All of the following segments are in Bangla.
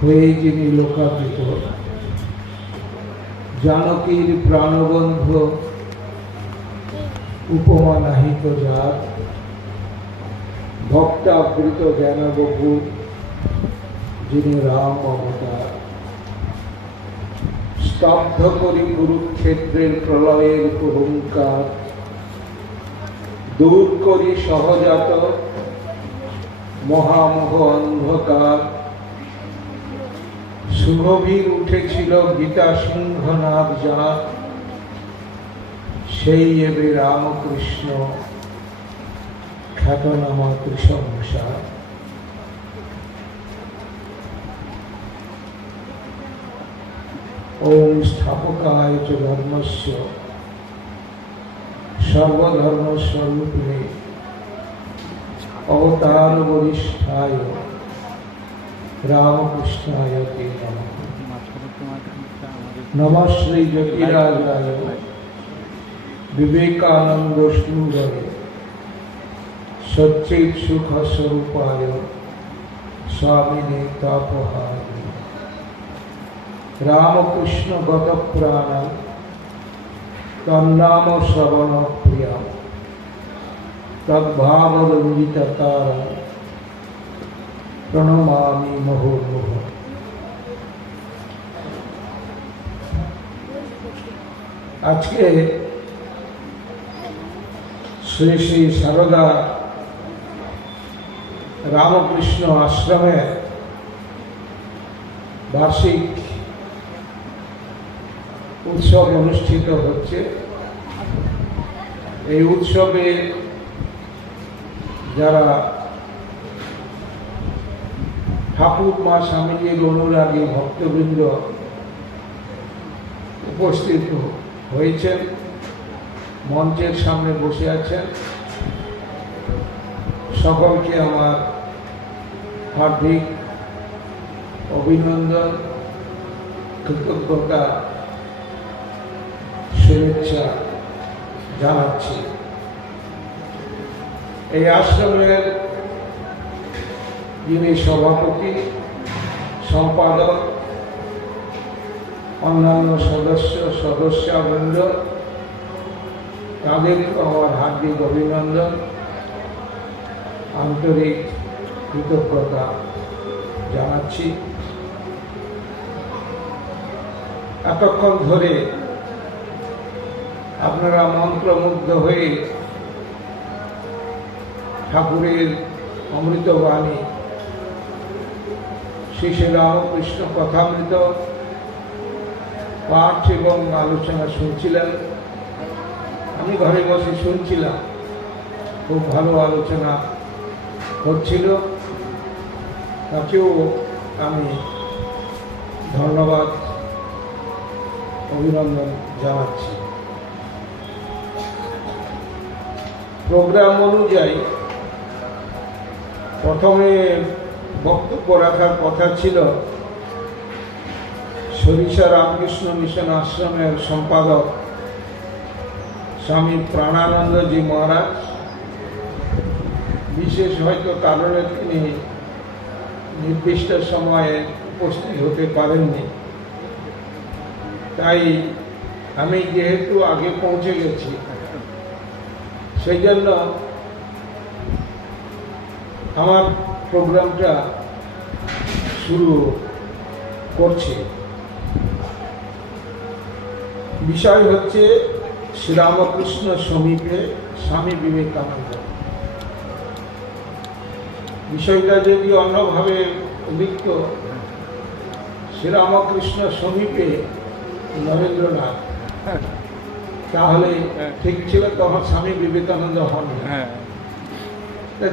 হয়ে যিনি লোকাপিত, জানকীর প্রাণবন্ধু উপমা নাহিত যার, ভক্তাবৃত জ্ঞানবপু যিনি রাম অবতার। স্তব্ধ করি কুরুক্ষেত্রের প্রলয়ের হুঙ্কার, দূর করি সহজাত মহামোহ অন্ধকার। সুগভীর উঠেছিল গীতা সিংহনাদ যার, সেই এবে রামকৃষ্ণ খ্যাতনামা ত্রিসংসার। ওম স্থাপকায় চ ধর্মস্য সর্বধর্মস্বরূপিণে অবতার বরিষ্ঠায় রামকৃষ্ণায় তে নমঃ। নমঃ শ্রী জ্যোতিরাজায় বিবেকানন্দ স্নুরয়ে সচ্চিৎ সুখ স্বরূপায় স্বামিনে তাপহায়। রামকৃষ্ণ গত প্রাণ তন্নাম শ্রবণ প্রিয়া, তদ্ভাবরঞ্জিত তারা প্রণমামি মুহুর্মুহ। আজকে শ্রী শ্রী সারদা রামকৃষ্ণ আশ্রমে বার্ষিক উৎসব অনুষ্ঠিত হচ্ছে। এই উৎসবে যারা ঠাকুর মা স্বামীজির অনুরাগী ভক্তবৃন্দ উপস্থিত হয়েছেন, মঞ্চের সামনে বসে আছেন, সকলকে আমার হার্দিক অভিনন্দন, কৃতজ্ঞতা, শুভেচ্ছা জানাচ্ছি। এই আশ্রমের যিনি সভাপতি, সম্পাদক, অন্যান্য সদস্যবৃন্দ, তাদেরকে আমার হার্দিক অভিনন্দন, আন্তরিক কৃতজ্ঞতা জানাচ্ছি। এতক্ষণ ধরে আপনারা মন্ত্রমুগ্ধ হয়ে ঠাকুরের অমৃতবাণী শ্রী শ্রী রামকৃষ্ণ কথামৃত পাঠ এবং আলোচনা শুনছিলেন। আমি ঘরে বসে শুনছিলাম, খুব ভালো আলোচনা হচ্ছিল। তাকেও আমি ধন্যবাদ, অভিনন্দন জানাচ্ছি। প্রোগ্রাম অনুযায়ী প্রথমে বক্তব্য রাখার কথা ছিল সরিষা রামকৃষ্ণ মিশন আশ্রমের সম্পাদক স্বামী প্রাণানন্দজি মহারাজ। বিশেষ হয়তো কারণে তিনি নির্দিষ্ট সময়ে উপস্থিত হতে পারেননি, তাই আমি যেহেতু আগে পৌঁছে গেছি, সেই জন্য আমার প্রোগ্রামটা শুরু করছি। বিষয় হচ্ছে শ্রীরামকৃষ্ণ সমীপে স্বামী বিবেকানন্দ। বিষয়টা যদি অন্যভাবে লিখত শ্রীরামকৃষ্ণ সমীপে নরেন্দ্রনাথ, তাহলে ঠিক ছিল, তখন স্বামী বিবেকানন্দ হন।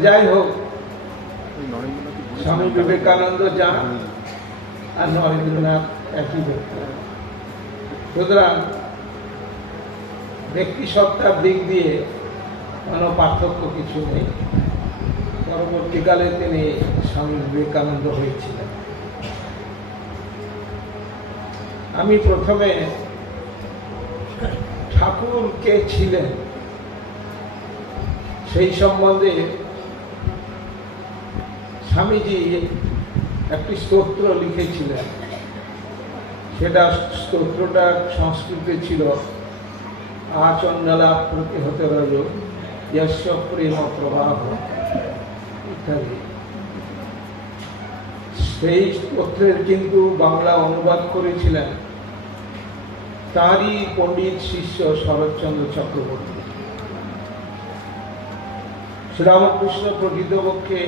যাই হোক, স্বামী বিবেকানন্দ যান আর নরেন্দ্রনাথ একই ব্যক্তি। সুতরাং ব্যক্তি সত্তার দিক দিয়ে কোনো পার্থক্য কিছু নেই। পরবর্তীকালে তিনি স্বামী বিবেকানন্দ হয়েছিলেন। আমি প্রথমে ঠাকুর কে ছিলেন সেই সম্বন্ধে স্বামীজি একটি স্তোত্র লিখেছিলেন। সেটা স্তোত্রটা সংস্কৃতে ছিল আচণ্ডালা প্রতিহত রজ যস্য প্রেম প্রবাহ ইত্যাদি। সেই স্তোত্রের কিন্তু বাংলা অনুবাদ করেছিলেন তাঁরই পণ্ডিত শিষ্য শরৎচন্দ্র চক্রবর্তী। শ্রীরামকৃষ্ণ প্রকৃতপক্ষে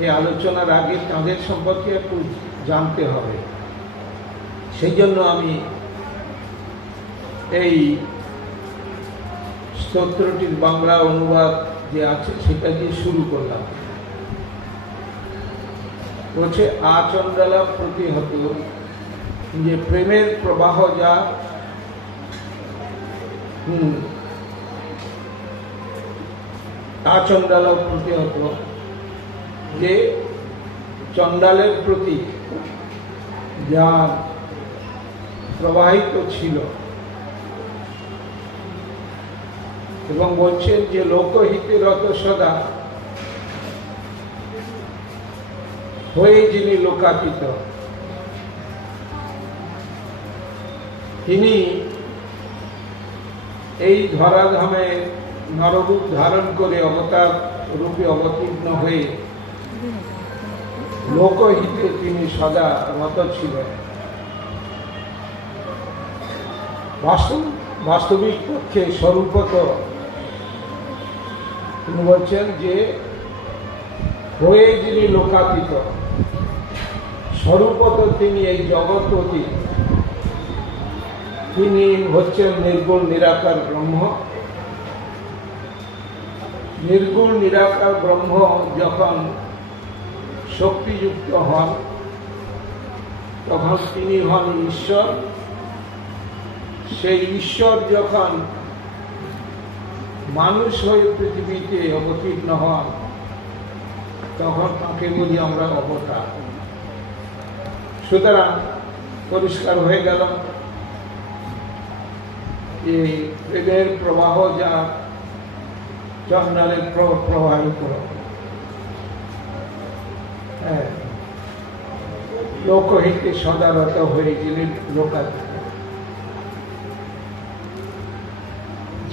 এই আলোচনার আগে তাঁদের সম্পর্কে একটু জানতে হবে। সেই জন্য আমি এই স্তোত্রটির বাংলা অনুবাদ যে আছে সেটা দিয়ে শুরু করলাম। বলছে আচণ্ডালা প্রতিহত, যে প্রেমের প্রবাহ যা আচণ্ডালা প্রতিহত, যে চণ্ডালের প্রতি যা প্রবাহিত ছিল, এবং বলছেন যে লোকহিতে রত সদা হয়ে যিনি লোকাতীত, তিনি এই ধরাধামে নররূপ ধারণ করে অবতার রূপে অবতীর্ণ হয়ে লোকহিতে তিনি সদা রত ছিলেন। বাস্তবিক পক্ষে স্বরূপত তিনি বলছেন যে হয়ে যিনি লোকাতীত, স্বরূপত তিনি এই জগৎ অতীত, তিনি হচ্ছেন নির্গুণ নিরাকার ব্রহ্ম। নির্গুণ নিরাকার ব্রহ্ম যখন শক্তিযুক্ত হন তখন তিনি হন ঈশ্বর। সেই ঈশ্বর যখন মানুষ হয়ে পৃথিবীতে অবতীর্ণ হন তখন তাকে বলি আমরা অবতার। সুতরাং পরিষ্কার হয়ে গেল যে প্রেমের প্রবাহ যা চণ্ডালের প্রবাহিত, লোকহিতে সদারত হয়ে যিনি লোকাতীত।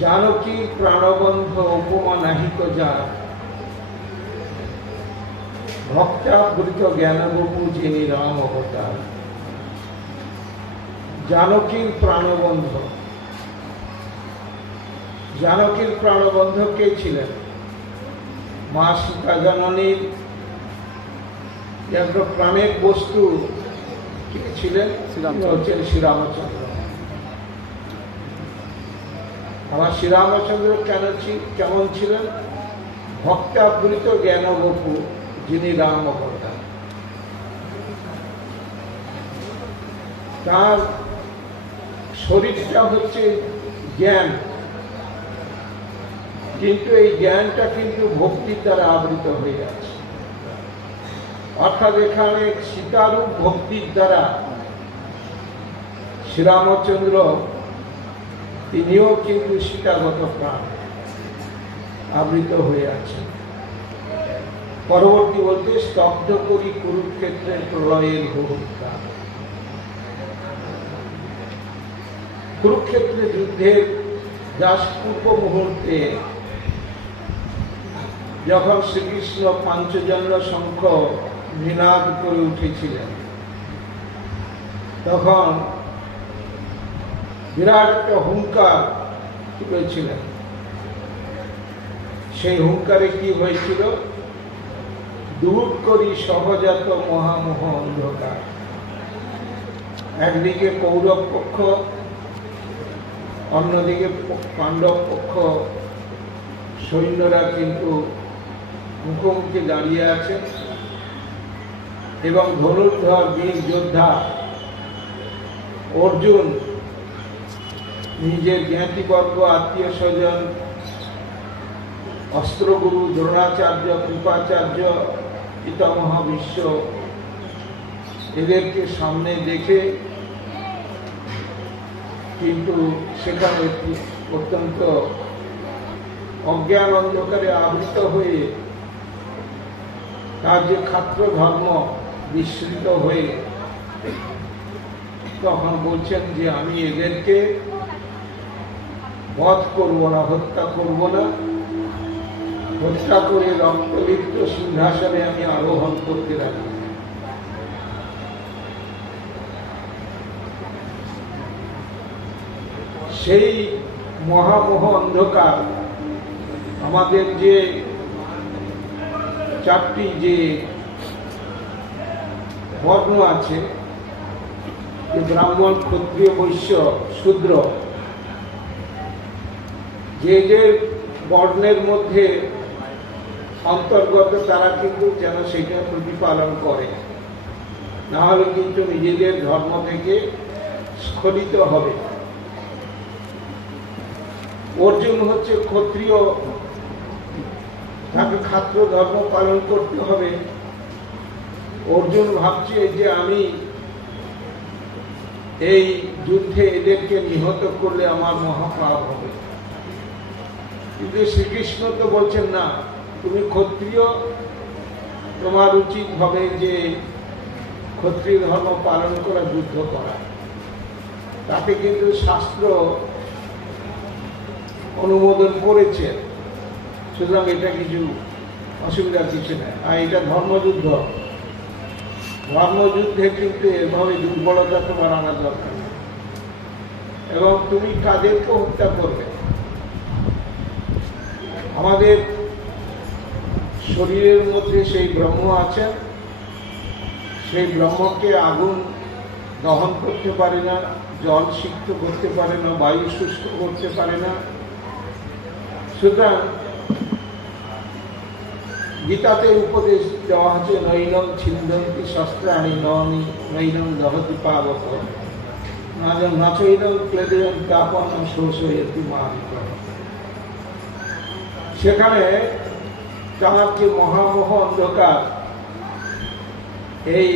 জানকী প্রাণবন্ধ উপমা নাহিক যা, ভক্তাবৃত জ্ঞানবপু যিনি রাম অবতার। জানকীর প্রাণবন্ধ, জানকীর প্রাণবন্ধ কে ছিলেন? মা সীতা জননীর একটা প্রাণের বস্তু কে ছিলেন? হচ্ছেন শ্রীরামচন্দ্র। আমার শ্রীরামচন্দ্র কেমন ছিলেন? ভক্তাবৃত জ্ঞানবপু যিনি রাম অবতার। তার শরীরটা হচ্ছে জ্ঞান, কিন্তু এই জ্ঞানটা কিন্তু ভক্তির দ্বারা আবৃত হয়ে আছে। অর্থাৎ এখানে সীতারূপ ভক্তির দ্বারা শ্রীরামচন্দ্র তিনিও কিন্তু সীতাগত প্রাণ আবৃত হয়ে আছেন। পরবর্তী বলতে স্তব্ধ করি কুরুক্ষেত্রের প্রলয়ের বহুত্রা। কুরুক্ষেত্রে যুদ্ধের দাসপূর্ব মুহূর্তে যখন শ্রীকৃষ্ণ পাঞ্চজন্য শঙ্খ নিনাদ করে উঠেছিলেন তখন বিরাট একটা হুঙ্কার তুলেছিলেন। সেই হুঙ্কারে কি হয়েছিল? দূর করি সহজাত মহামোহ অন্ধকার। একদিকে কৌরব পক্ষ, অন্যদিকে পাণ্ডব পক্ষ সৈন্যরা কিন্তু মুখোমুখি দাঁড়িয়ে আছে এবং ধনুর্ধর বীর যোদ্ধা অর্জুন নিজের জ্ঞাতিবর্গ, আত্মীয় স্বজন, অস্ত্রগুরু দ্রোণাচার্য, কৃপাচার্য, পিতামহ বিশ্ব এদেরকে সামনে দেখে কিন্তু সেখানে অত্যন্ত অজ্ঞান অন্ধকারে আবৃত হয়ে তার যে ক্ষাত্র ধর্ম বিস্মৃত হয়ে তখন বলছেন যে আমি এদেরকে বধ করব না, হত্যা করব না, হত্যা করে রক্তলিপ্ত সিংহাসনে আমি আরোহণ করতে রাখি। সেই মহামোহ অন্ধকার আমাদের যে চারটি যে বর্ণ আছে, যে ব্রাহ্মণ, ক্ষত্রিয়, বৈশ্য, শূদ্র, যে যে বর্ণের মধ্যে অন্তর্গত তারা কিন্তু যেন সেটা প্রতিপালন করে, না হলে কিন্তু নিজেদের ধর্ম থেকে স্খলিত হবে। অর্জুন হচ্ছে ক্ষত্রিয়, তাকে ক্ষাত্র ধর্ম পালন করতে হবে। অর্জুন ভাবছে যে আমি এই যুদ্ধে এদেরকে নিহত করলে আমার মহাপাপ হবে, কিন্তু শ্রীকৃষ্ণ তো বলছেন না, তুমি ক্ষত্রিয়, তোমার উচিত হবে যে ক্ষত্রিয় ধর্ম পালন করা, যুদ্ধ করা। তাতে কিন্তু শাস্ত্র অনুমোদন করেছে, সুতরাং এটা কিছু অসুবিধার কিছু নেই। আর এটা ধর্মযুদ্ধ, ধর্মযুদ্ধে কিন্তু এভাবে দুর্বলতা তোমার আনা দরকার নেই। এবং তুমি কাদেরকে হত্যা করবে? আমাদের শরীরের মধ্যে সেই ব্রহ্ম আছেন, সেই ব্রহ্মকে আগুন দহন করতে পারে না, জল সিক্ত করতে পারে না, বায়ু শুষ্ক করতে পারে না। সুতরাং গীতাতে উপদেশ দেওয়া হচ্ছে, নৈনম ছিন্দন্তি শস্ত্রাণি নৈনম দহতি পাবক নাচৈনম ক্লেদয়ম তাপনম শোষয়তি মারিত। সেখানে তাঁর যে মহামোহ অন্ধকার, এই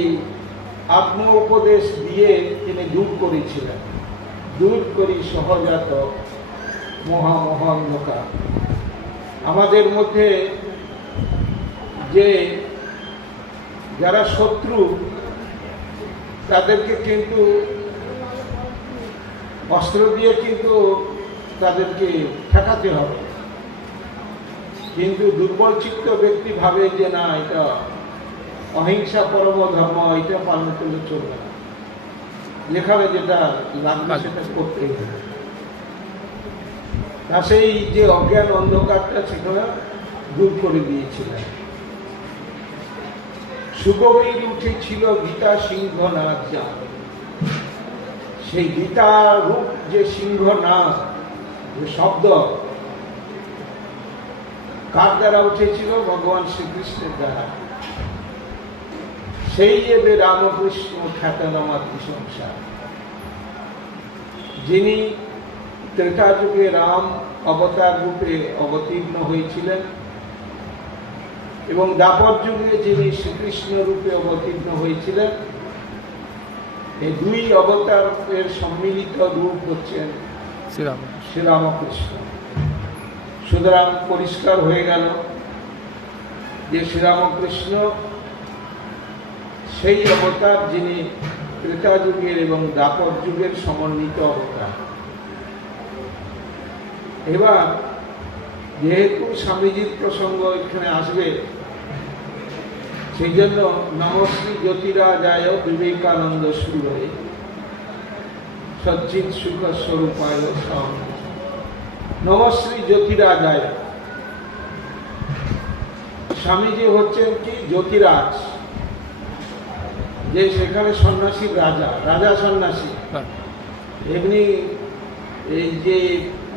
আত্ম উপদেশ দিয়ে তিনি দূর করেছিলেন। দূর করি সহজাত মহামোহ অন্ধকার। আমাদের মধ্যে যে যারা শত্রু, তাদেরকে কিন্তু অস্ত্র দিয়ে কিন্তু তাদেরকে ঠেকাতে হবে, কিন্তু দুর্বল চিত্ত ব্যক্তি ভাবে যে না, এটা অহিংসা পরম ধর্ম, এটা পালন করলে চলবে না, যেখানে যেটা লাগবে সেটা করতেই হবে। তা সেই যে অজ্ঞান অন্ধকারটা সেখানে দূর করে দিয়েছিলেন। সুগভীর উঠেছিল গীতা সিংহনাদ যা, সেই গীতা রূপ যে সিংহনাদ, যে শব্দ কার দ্বারা উঠেছিল? ভগবান শ্রীকৃষ্ণের দ্বারা। সেই এবে রামকৃষ্ণ খ্যাতনামাতৃ সংসার, যিনি ত্রেতা যুগে রাম অবতার রূপে অবতীর্ণ হয়েছিলেন এবং দ্বাপর যুগে যিনি শ্রীকৃষ্ণ রূপে অবতীর্ণ হয়েছিলেন, এই দুই অবতারের সম্মিলিত রূপ হচ্ছেন শ্রীরামকৃষ্ণ। সুতরাং পরিষ্কার হয়ে গেল যে শ্রীরামকৃষ্ণ সেই অবতার যিনি ত্রেতা যুগের এবং দ্বাপর যুগের সমন্বিত অবতার। এবার যেহেতু স্বামীজির প্রসঙ্গ এখানে আসবে, সেই জন্য নমশ্রী জ্যোতিরাজায় বিবেকানন্দ সুরে সচ্চিৎ সুখ স্বরূপায় নমশ্রী জ্যোতিরাজায়। স্বামীজি হচ্ছেন কি? জ্যোতিরাজ, যে সেখানে সন্ন্যাসীর রাজা, রাজা সন্ন্যাসী, এমনি এই যে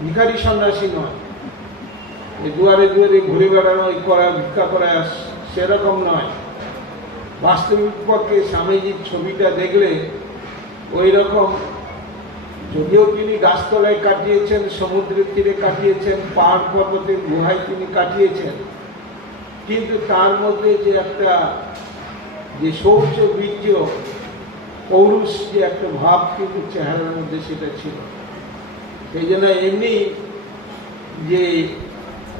ভিখারি সন্ন্যাসী নয়, এই দুয়ারে দুয়ারে ঘুরে বেড়ানো, করা ভিক্ষা করা সেরকম নয়। বাস্তবিক পক্ষে স্বামীজির ছবিটা দেখলে ওই রকম, যদিও তিনি গাছতলায় কাটিয়েছেন, সমুদ্রের তীরে কাটিয়েছেন, পাহাড় পর্বতের গুহায় তিনি কাটিয়েছেন, কিন্তু তার মধ্যে যে একটা যে শৌচ বীর্য পৌরুষ যে একটা ভাব কিন্তু চেহারার মধ্যে সেটা ছিল। সেই জন্য এমনি যে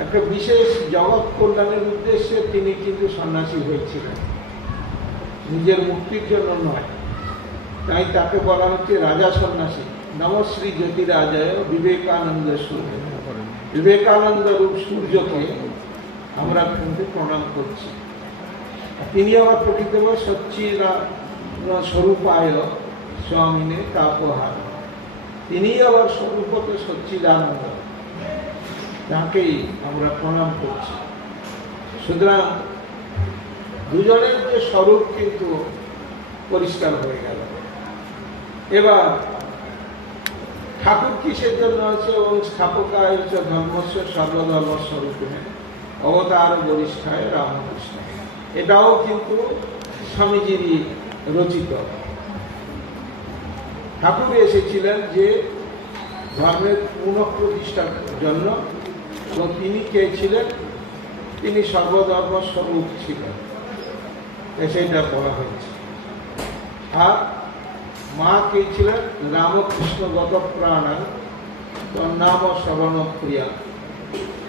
একটা বিশেষ জগৎ কল্যাণের উদ্দেশ্যে তিনি কিন্তু সন্ন্যাসী হয়েছিলেন, নিজের মুক্তির জন্য নয়। তাই তাকে বলা হচ্ছে রাজা সন্ন্যাসী। নমশ্রী জ্যোতিরাজয় বিবেকানন্দ সূর্য, বিবেকানন্দ রূপ সূর্যকে আমরা কিন্তু প্রণাম করছি। তিনি আবার প্রকৃতভাবে স্বরূপায় স্বামীনে তাপহার, তিনি আবার স্বরূপতে সচ্চিদানন্দ, তাকেই আমরা প্রণাম করছি। সুতরাং দুজনের যে স্বরূপ কিন্তু পরিষ্কার হয়ে গেল। এবার ঠাকুর কিসের জন্য আছে? এবং স্থাপকায় হচ্ছে ধর্মস্ব সর্বধর্ম স্বরূপে অবতার বরিষ্ঠায় রামকৃষ্ণ। এটাও কিন্তু স্বামীজিরই রচিত। ঠাকুর এসেছিলেন যে ধর্মের পুনঃপ্রতিষ্ঠার জন্য, এবং তিনি কে ছিলেন? তিনি সর্বধর্ম স্বরূপ ছিলেন, সেইটা বলা হয়েছে। আর মা কে ছিলেন? রামকৃষ্ণ গত প্রাণান তন্নাম শরণ প্রিয়া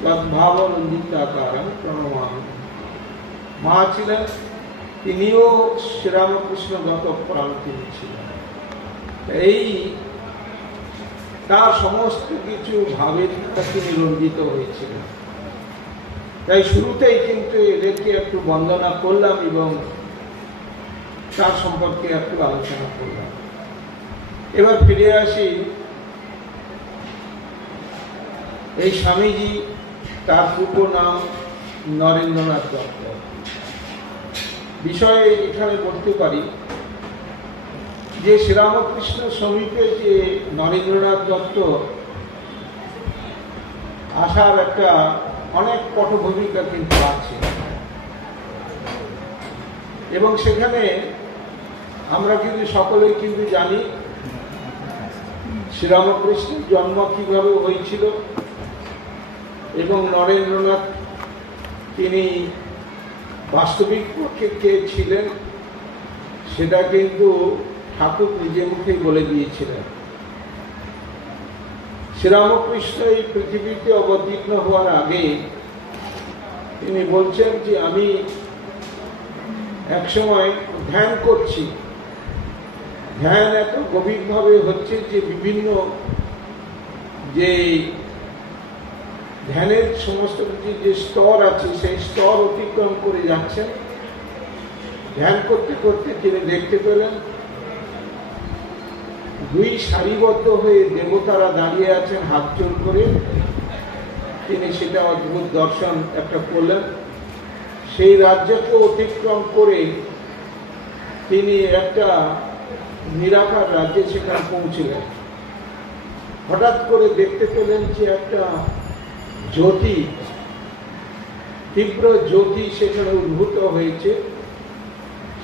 তদ্ভাবনন্দিতাকারং প্রণমামি। মা ছিলেন, তিনিও শ্রীরামকৃষ্ণ গত প্রাণ তিনি ছিলেন। এই তার সমস্ত কিছু ভাবে তিনি রঞ্জিত হয়েছিলেন। তাই শুরুতেই কিন্তু এদেরকে একটু বন্দনা করলাম এবং তার সম্পর্কে একটু আলোচনা করলাম। এবার ফিরে আসি এই স্বামীজি, তার পুরো নাম নরেন্দ্রনাথ দত্ত। বিষয়ে এখানে বলতে পারি যে শ্রীরামকৃষ্ণ সমীপে যে নরেন্দ্রনাথ দত্ত আসার একটা অনেক পটভূমিকা কিন্তু আছে, এবং সেখানে আমরা কিন্তু সকলেই কিন্তু জানি শ্রীরামকৃষ্ণের জন্ম কিভাবে হয়েছিল, এবং নরেন্দ্রনাথ তিনি বাস্তবিক পক্ষে কে ছিলেন সেটা কিন্তু ঠাকুর নিজে মুখেই বলে দিয়েছিলেন। শ্রীরামকৃষ্ণ এই পৃথিবীতে অবতীর্ণ হওয়ার আগে তিনি বলছেন যে আমি একসময় ধ্যান করছি, ধ্যান এত গভীরভাবে হচ্ছে যে বিভিন্ন যে ধ্যানের সমস্ত কিছু যে স্তর আছে সেই স্তর অতিক্রম করে যাচ্ছেন। ধ্যান করতে করতে তিনি দেখতে পেলেন দুই সারিবদ্ধ হয়ে দেবতারা দাঁড়িয়ে আছেন হাত জোড় করে। তিনি সেটা অদ্ভুত দর্শন একটা করলেন। সেই রাজ্যকে অতিক্রম করে তিনি একটা নিরাকার রাজ্যে সেখানে পৌঁছলেন। হঠাৎ করে দেখতে পেলেন যে একটা জ্যোতি, তীব্র জ্যোতি সেখানে উদ্ভূত হয়েছে।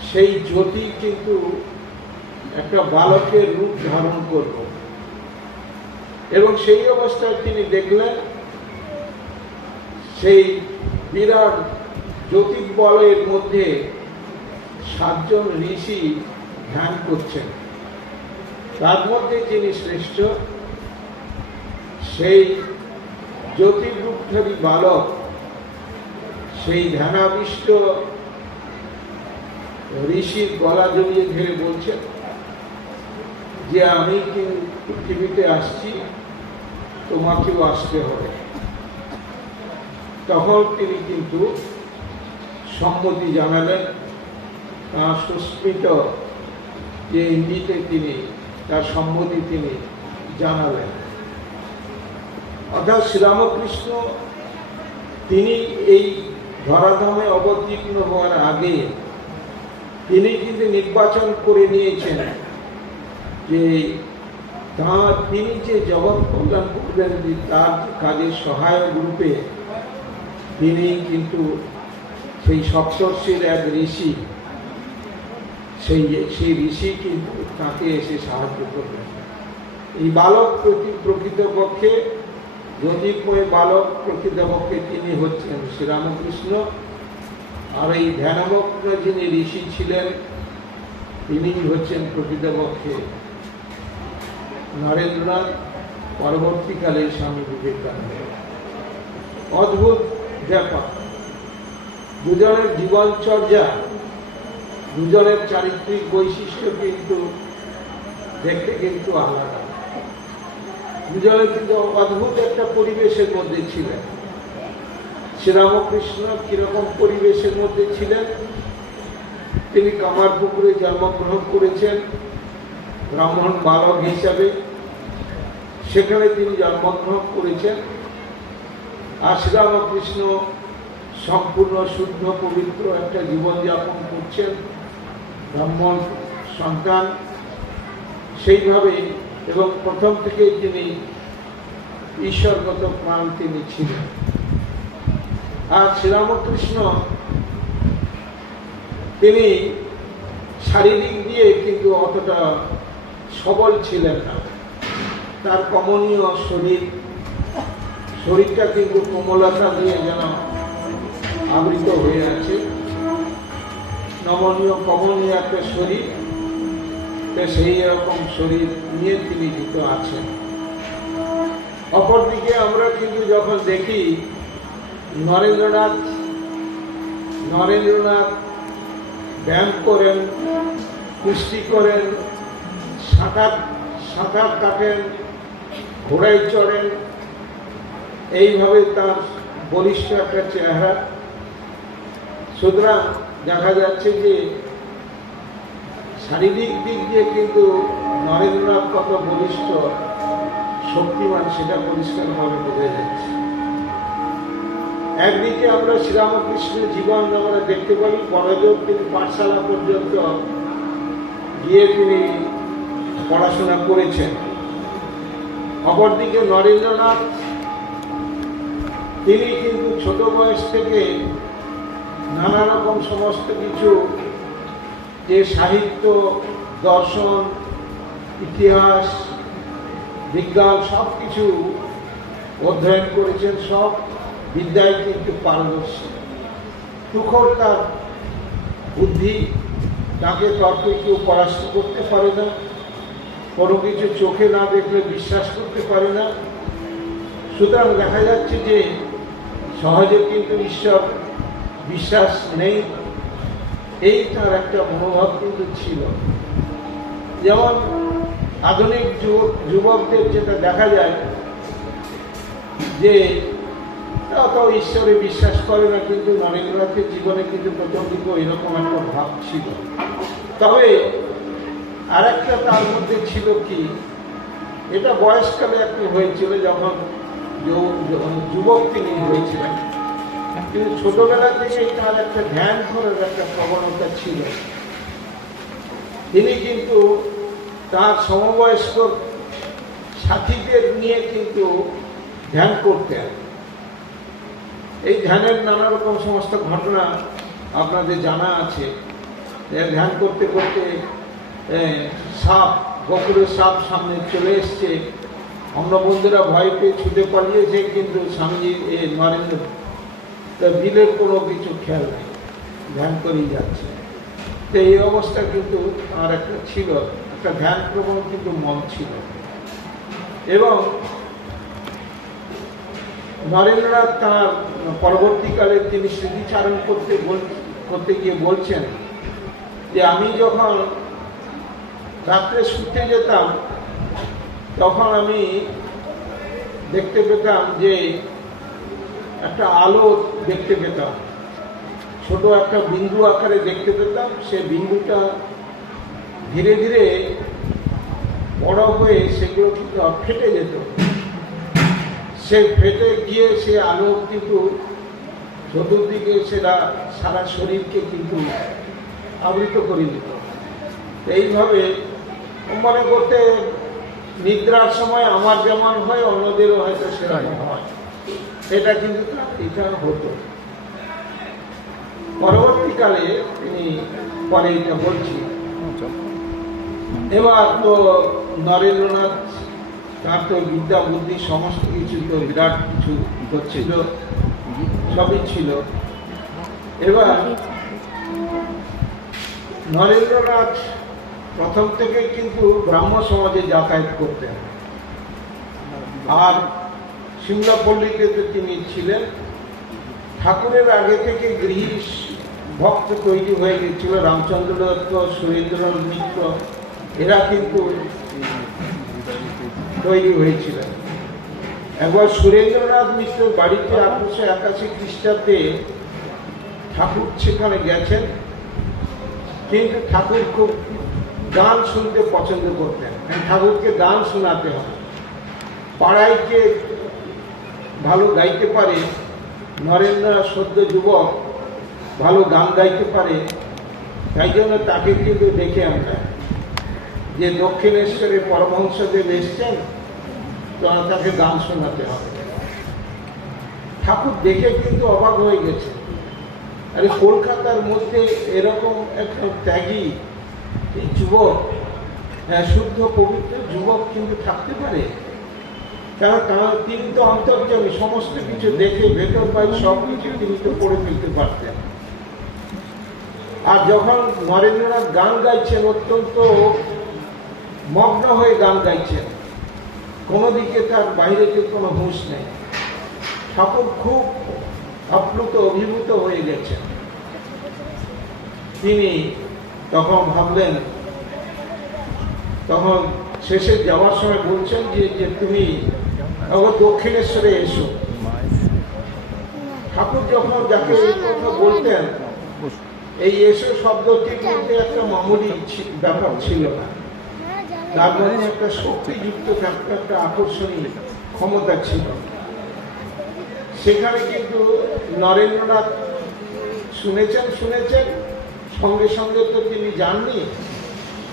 সেই জ্যোতি কিন্তু একটা বালকের রূপ ধারণ করল, এবং সেই অবস্থায় তিনি দেখলেন সেই বিরাট জ্যোতির্বলয়ের মধ্যে 7 জন ঋষি ধ্যান করছেন। তার মধ্যে যিনি শ্রেষ্ঠ সেই জ্যোতির্রূপধারী বালক সেই ধ্যানাবিষ্ট ঋষির গলা জড়িয়ে ধরে বলছেন যে আমি কি পৃথিবীতে আসছি, তোমাকেও আসতে হবে। তখন তিনি কিন্তু সম্মতি জানালেন। তাঁর সুস্মিত যে ইঙ্গিতে তিনি তার সম্মতি তিনি জানালেন। অর্থাৎ শ্রীরামকৃষ্ণ তিনি এই ধরাধামে অবতীর্ণ হওয়ার আগে তিনি কিন্তু নির্বাচন করে নিয়েছেন যে তিনি যে জগৎ কল্যাণ করবেন, তার কাজের সহায়ক রূপে তিনি কিন্তু সেই সপ্তর্ষির এক ঋষি, সেই ঋষি কিন্তু তাকে এসে সাহায্য করবেন। এই বালক প্রকৃতপক্ষে জ্যোতির্ময় বালক প্রকৃতপক্ষে তিনি হচ্ছেন শ্রীরামকৃষ্ণ। আর এই ধ্যানমগ্ন যিনি ঋষি ছিলেন তিনি হচ্ছেন প্রকৃতপক্ষে নরেন্দ্রনাথ, পরবর্তীকালে স্বামী বিবেকানন্দ। অদ্ভুত ব্যাপার। দুজনের জীবনচর্যা, দুজনের চারিত্রিক বৈশিষ্ট্য কিন্তু দেখতে কিন্তু আলাদা। দুজনে কিন্তু অদ্ভুত একটা পরিবেশের মধ্যে ছিলেন। শ্রীরামকৃষ্ণ কিরকম পরিবেশের মধ্যে ছিলেন? তিনি কামারপুকুরে জন্মগ্রহণ করেছেন ব্রাহ্মণ বালক হিসাবে, সেখানে তিনি জন্মগ্রহণ করেছেন। আর শ্রীরামকৃষ্ণ সম্পূর্ণ শুদ্ধ পবিত্র একটা জীবনযাপন করছেন, ব্রাহ্মণ সন্তান সেইভাবে, এবং প্রথম থেকেই তিনি ঈশ্বরগত প্রাণ তিনি ছিলেন। আর শ্রীরামকৃষ্ণ তিনি শারীরিক দিয়ে কিন্তু অতটা সবল ছিলেন না। তার কমনীয় শরীরটা কিন্তু কোমলতা দিয়ে যেন আবৃত হয়ে আছে, নমনীয় কমনীয় একটা শরীর, সেই রকম শরীর নিয়ে তিনি যুক্ত আছেন। অপরদিকে আমরা কিন্তু যখন দেখি নরেন্দ্রনাথ ব্যায়াম করেন, কুস্তি করেন, সাঁতার কাটেন, ঘোড়ায় চড়েন, এইভাবে তার বলিষ্ঠ একটা চেহারা। সুতরাং দেখা যাচ্ছে যে শারীরিক দিক দিয়ে কিন্তু নরেন্দ্রনাথ কত বলিষ্ঠ শক্তিমান সেটা পরিষ্কারভাবে বোঝা যাচ্ছে। একদিকে আমরা শ্রীরামকৃষ্ণের জীবন আমরা দেখতে পারি, বড়জোর তিনি পাঠশালা পর্যন্ত গিয়ে তিনি পড়াশোনা করেছেন। অপরদিকে নরেন্দ্রনাথ তিনি কিন্তু ছোট বয়স থেকে নানা রকম সমস্ত কিছু, যে সাহিত্য, দর্শন, ইতিহাস, বিজ্ঞান সব কিছু অধ্যয়ন করেছেন, সব বিদ্যায় কিন্তু পারদর্শী। তুখর তার বুদ্ধি, তাকে তর্কে কেউ পরাস্ত করতে পারে না, কোনো কিছু চোখে না দেখলে বিশ্বাস করতে পারে না। সুতরাং দেখা যাচ্ছে যে সহজে কিন্তু ঈশ্বর বিশ্বাস নেই, এই তার একটা মনোভাব কিন্তু ছিল। যেমন আধুনিক যুবকদের যেটা দেখা যায় যে অত ঈশ্বরে বিশ্বাস করে না, কিন্তু নরেন্দ্রনাথের জীবনে কিন্তু প্রথম দিকে এরকম একটা ভাব ছিল। তবে আরেকটা তার মধ্যে ছিল কি, এটা বয়সকালে একটু হয়েছিল, যখন যুবক তিনি হয়েছিলেন, কিন্তু ছোটবেলা থেকেই তার একটা ধ্যান করার একটা প্রবণতা ছিল। তিনি কিন্তু তার সমবয়স্ক সাথীদের নিয়ে কিন্তু ধ্যান করতেন। এই ধ্যানের নানা রকম সমস্ত ঘটনা আপনাদের জানা আছে। ধ্যান করতে করতে সাপ, বকুরের সাপ সামনে চলে এসছে, অন্য বন্ধুরা ভয় পেয়ে ছুটে পালিয়েছে, কিন্তু স্বামীজি নরেন্দ্র বিলের কোনো কিছু খেয়াল নেই, ধ্যান করেই যাচ্ছে। তো এই অবস্থা কিন্তু আর একটা ছিল, একটা ধ্যান প্রবণ কিন্তু মন ছিল। এবং নরেন্দ্রনাথ তাঁর পরবর্তীকালে তিনি স্মৃতিচারণ করতে গিয়ে বলছেন যে আমি যখন রাত্রে শুতে যেতাম তখন আমি দেখতে পেতাম যে একটা আলো দেখতে পেতাম, ছোট একটা বিন্দু আকারে দেখতে পেতাম। সে বিন্দুটা ধীরে ধীরে বড় হয়ে সেগুলো কিন্তু ফেটে যেত, সে ফেটে গিয়ে সে আলো কিন্তু চতুর্দিকে সেটা সারা শরীরকে কিন্তু আবৃত করে দিত। এইভাবে মনে করতে নিদ্রার সময় আমার যেমন হয় অন্যদেরও হয়তো সেরকম হয়, এটা কিন্তু এটা হতো। পরবর্তীকালে তিনি পরে এটা বলছি। এবার তো নরেন্দ্রনাথ তার তো বিদ্যা বুদ্ধি সমস্ত কিছু তো বিরাট কিছু হচ্ছিল, সবই ছিল। এবার নরেন্দ্রনাথ প্রথম থেকে কিন্তু ব্রাহ্ম সমাজে যাতায়াত করতেন, আর সিমলাপল্লীতে তো তিনি ছিলেন। ঠাকুরের আগে থেকে গৃহী ভক্ত তৈরি হয়ে গেছিল। রামচন্দ্র দত্ত, সুরেন্দ্রনাথ মিত্র এরা কিন্তু তৈরি হয়েছিলেন। একবার সুরেন্দ্রনাথ মিত্রের বাড়িতে 1881 খ্রিস্টাব্দে ঠাকুর সেখানে গেছেন, কিন্তু ঠাকুর খুব গান শুনতে পছন্দ করতেন। ঠাকুরকে গান শোনাতে হয়। পাড়ায় কে ভালো গাইতে পারে, নরেন্দ্রনাথ সদ্য যুবক, ভালো গান গাইতে পারে, তাই জন্য তাকে কিন্তু দেখে আমরা যে দক্ষিণেশ্বরে পরমহংসদেব এসছেন, তো তাকে গান শোনাতে হবে। ঠাকুর দেখে কিন্তু অবাক হয়ে গেছে। আরে কলকাতার মধ্যে এরকম একটা ত্যাগী যুবক, শুদ্ধ পবিত্র যুবক কিন্তু থাকতে পারে? কারণ তিনি তো অন্তর্যামী, সমস্ত কিছু দেখে ভেতর বাইর সব কিছু তিনি তো পড়ে ফেলতে পারতেন। আর যখন নরেন্দ্রনাথ গান গাইছেন, অত্যন্ত মগ্ন হয়ে গান গাইছেন, কোনো দিকে তার বাইরে যে কোনো হুঁশ নেই। ঠাকুর খুব আপ্লুত, অভিভূত হয়ে গেছেন। তিনি তখন ভাবলেন, তখন শেষে যাওয়ার সময় বলছেন যে তুমি দক্ষিণেশ্বরে এসো। ঠাকুর যখন যাকে এই কথা বলতেন, এই এসো শব্দটির মধ্যে একটা মামুলি ব্যাপার ছিল না, তার মধ্যে একটা শক্তিযুক্ত একটা আকর্ষণীয় ক্ষমতা ছিল। সেখানে কিন্তু নরেন্দ্রনাথ শুনেছেন, সঙ্গে সঙ্গে তো তিনি যাননি।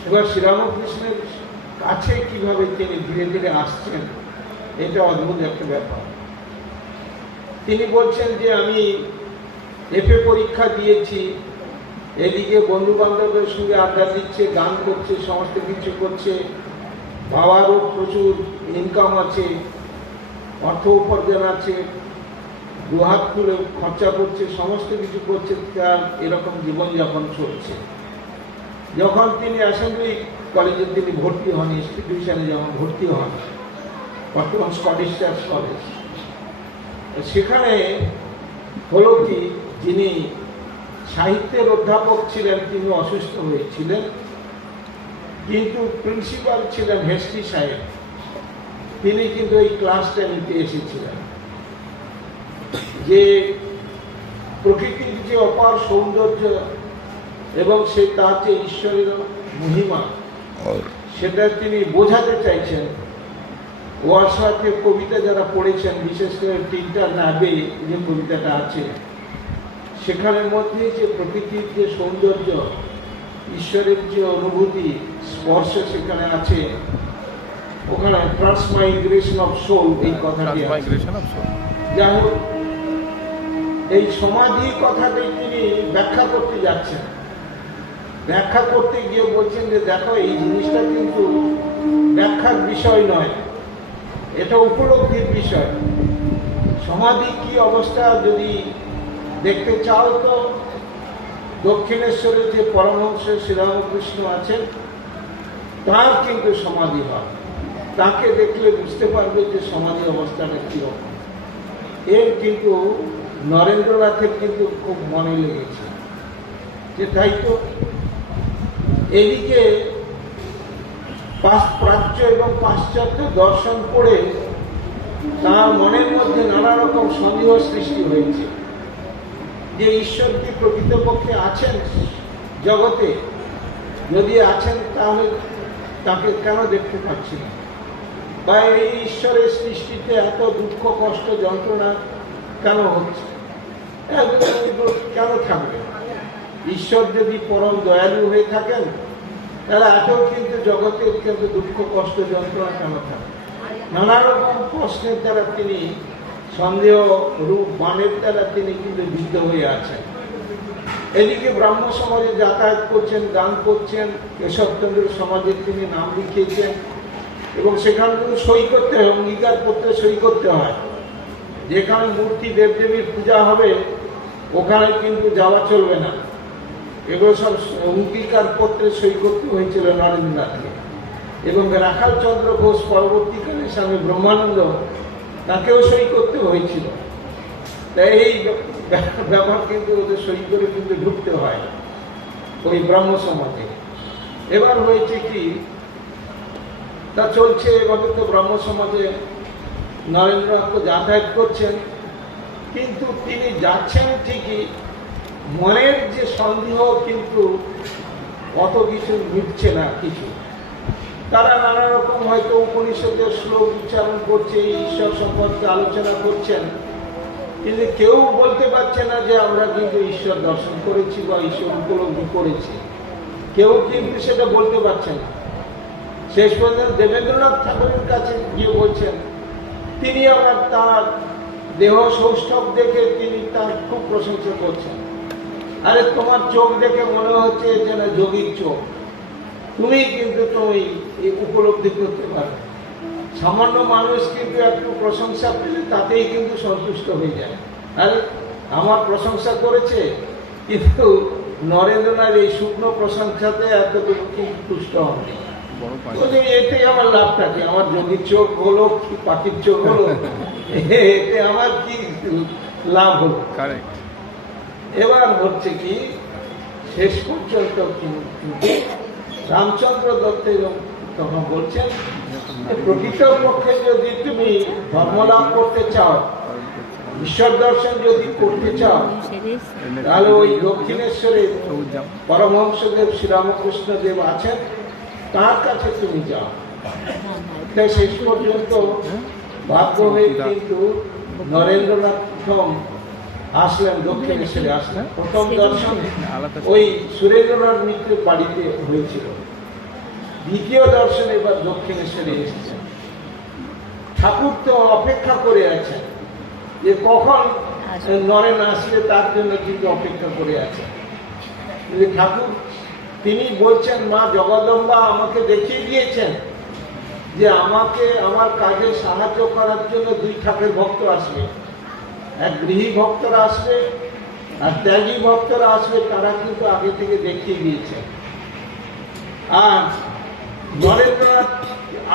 এবার শ্রীরামকৃষ্ণের কাছে কিভাবে তিনি ধীরে ধীরে আসছেন, এটা অদ্ভুত একটা ব্যাপার। তিনি বলছেন যে আমি এফএ পরীক্ষা দিয়েছি, এদিকে বন্ধু বান্ধবের সঙ্গে আড্ডা দিচ্ছে, গান করছে, সমস্ত কিছু করছে, বাবারও প্রচুর ইনকাম আছে, অর্থ উপার্জন আছে, দুহাত খুলে খরচা করছে, সমস্ত কিছু করছে, তার এরকম জীবনযাপন চলছে। যখন তিনি অ্যাসেম্বলি কলেজে তিনি ভর্তি হন, ইনস্টিটিউশনে যখন ভর্তি হন, বর্তমান স্কটিশ চার্চ কলেজ, সেখানে হলো কি, যিনি সাহিত্যের অধ্যাপক ছিলেন তিনি অসুস্থ হয়েছিলেন, কিন্তু প্রিন্সিপাল ছিলেন হেস্টি সাহেব, তিনি কিন্তু এই ক্লাসটা নিতে এসেছিলেন। যে প্রকৃতির যে অপার সৌন্দর্য এবং সে তার যে ঈশ্বরের মহিমা, সেটা তিনি বোঝাতে চাইছেন। ওয়ার্ডসওয়ার্থের কবিতা যারা পড়েছেন, বিশেষ করে তিনটা নাবে যে কবিতাটা আছে, সেখানের মধ্যে যে প্রকৃতির যে সৌন্দর্য, ঈশ্বরের যে অনুভূতি, স্পর্শ সেখানে আছে। ওখানে ট্রান্সমাইগ্রেশন অফ সোল এই কথাটি আছে। যাই হোক, এই সমাধি কথাটি তিনি ব্যাখ্যা করতে যাচ্ছেন। ব্যাখ্যা করতে গিয়ে বলছেন যে দেখো, এই জিনিসটা কিন্তু ব্যাখ্যার বিষয় নয়, এটা উপলব্ধির বিষয়। সমাধি কি অবস্থা যদি দেখতে চাও, তো দক্ষিণেশ্বরে যে পরমহংস শ্রীরামকৃষ্ণ আছেন, তার কিন্তু সমাধি হয়। তাকে দেখলে বুঝতে পারবে যে সমাধি অবস্থাটা কিরকম। এর কিন্তু নরেন্দ্রনাথের কিন্তু খুব মনে লেগেছে যে তাই তো। এদিকে প্রাচ্য এবং পাশ্চাত্য দর্শন পড়ে তার মনের মধ্যে নানা রকম সন্দেহ সৃষ্টি হয়েছে যে ঈশ্বর কি প্রকৃতপক্ষে আছেন জগতে, যদি আছেন তাহলে তাকে কেন দেখতে পাচ্ছি না, বা এই ঈশ্বরের সৃষ্টিতে এত দুঃখ কষ্ট যন্ত্রণা কেন হচ্ছে, কেন থাকবে? ঈশ্বর যদি পরম দয়ালু হয়ে থাকেন, তাহলে এত কিন্তু জগতের কিন্তু দুঃখ কষ্ট যন্ত্রণা কেন থাকে? নানা রকম প্রশ্নের দ্বারা তিনি, সন্দেহ রূপ বাণের দ্বারা তিনি কিন্তু বিদ্ধ হয়ে আছেন। এদিকে ব্রাহ্ম সমাজে যাতায়াত করছেন, গান করছেন, কেশবচন্দ্র সমাজে তিনি নাম লিখিয়েছেন, এবং সেখানে কিন্তু সই করতে হয়, অঙ্গীকার পত্রে সই করতে হয়। যেখানে মূর্তি দেবদেবীর পূজা হবে ওখানে কিন্তু যাওয়া চলবে না। এগুলো সব অঙ্গীকার পত্রে সই করতে হয়েছিল নরেন্দ্রনাথকে। এবং রাখাল চন্দ্র ঘোষ পরবর্তীকালে স্বামী ব্রহ্মানন্দ তাকেও সই করতে হয়েছিল। তাই এই ব্যাপার কিন্তু ওদের সই করে কিন্তু ঢুকতে হয় ওই ব্রাহ্ম সমাজে। এবার হয়েছে কি, তা চলছে এভাবে, তো ব্রাহ্ম সমাজে নরেন্দ্রনাথ তো যাতায়াত করছেন, কিন্তু তিনি যাচ্ছেন ঠিকই, মনের যে সন্দেহ কিন্তু অত কিছু মিটছে না কিছু। তারা নানা রকম হয়তো উপনিষদের শ্লোক উচ্চারণ করছে, ঈশ্বর সম্পর্কে আলোচনা করছেন, কিন্তু কেউ বলতে পারছে না যে আমরা কিন্তু ঈশ্বর দর্শন করেছি বা ঈশ্বর উপলব্ধি করেছি। কেউ কিন্তু সেটা বলতে পারছে না। শেষ পর্যন্ত দেবেন্দ্রনাথ ঠাকুরের কাছে গিয়ে বলছেন, তিনি আবার তার দেহ সৌষ্ঠব দেখে তিনি তার খুব প্রশংসা করছেন। আরে তোমার চোখ দেখে মনে হচ্ছে যেন যোগীর চোখ, তুমি কিন্তু তুমি উপলব্ধি করতে পারো। সামান্য মানুষ কিন্তু একটু প্রশংসা পেলে তাতেই কিন্তু সন্তুষ্ট হয়ে যায়। আরে আমার প্রশংসা করেছে, কিন্তু নরেন্দ্রনাথ এই শুকনো প্রশংসাতে এতটুকু কিন্তু তুষ্ট হননি। এতে আমার লাভটা কি? আমার যোগীর চোখ হলো কি পাখির চোখ হলো, এতে আমার কি লাভ হলো? এবার হচ্ছে কি, শেষ পর্যন্ত কিন্তু রামচন্দ্র দত্ত তখন বলছেন, প্রকৃত পক্ষে যদি তুমি ধর্ম লাভ করতে চাও, ঈশ্বর দর্শন যদি করতে চাও, তাহলে ওই দক্ষিণেশ্বরে পরমহংসদেব শ্রীরামকৃষ্ণদেব আছেন, তার কাছে তুমি যাও। তাই শেষ পর্যন্ত বাধ্য হয়ে কিন্তু নরেন্দ্রনাথ প্রথম আসলেন, দক্ষিণেশ্বরে আসলেন। প্রথম দর্শন ওই সুরেন্দ্রনাথ মিত্রের বাড়িতে হয়েছিল। দ্বিতীয় দর্শন এবার দক্ষিণেশ্বরে এসেছেন। ঠাকুর তো অপেক্ষা করে আছেন যে কখন নরেন আসলে, তার জন্য কিন্তু অপেক্ষা করে আছেন। ঠাকুর তিনি বলছেন, মা জগদম্বা আমাকে দেখিয়ে দিয়েছেন যে আমাকে আমার কাজে সাহায্য করার জন্য দুই ঠাকুর ভক্ত আসবে। এক গৃহী ভক্তরা আসবে আর ত্যাগী ভক্তরা আসবে, তারা কিন্তু আগে থেকে দেখিয়ে দিয়েছে। আর নরেন্দ্রনাথ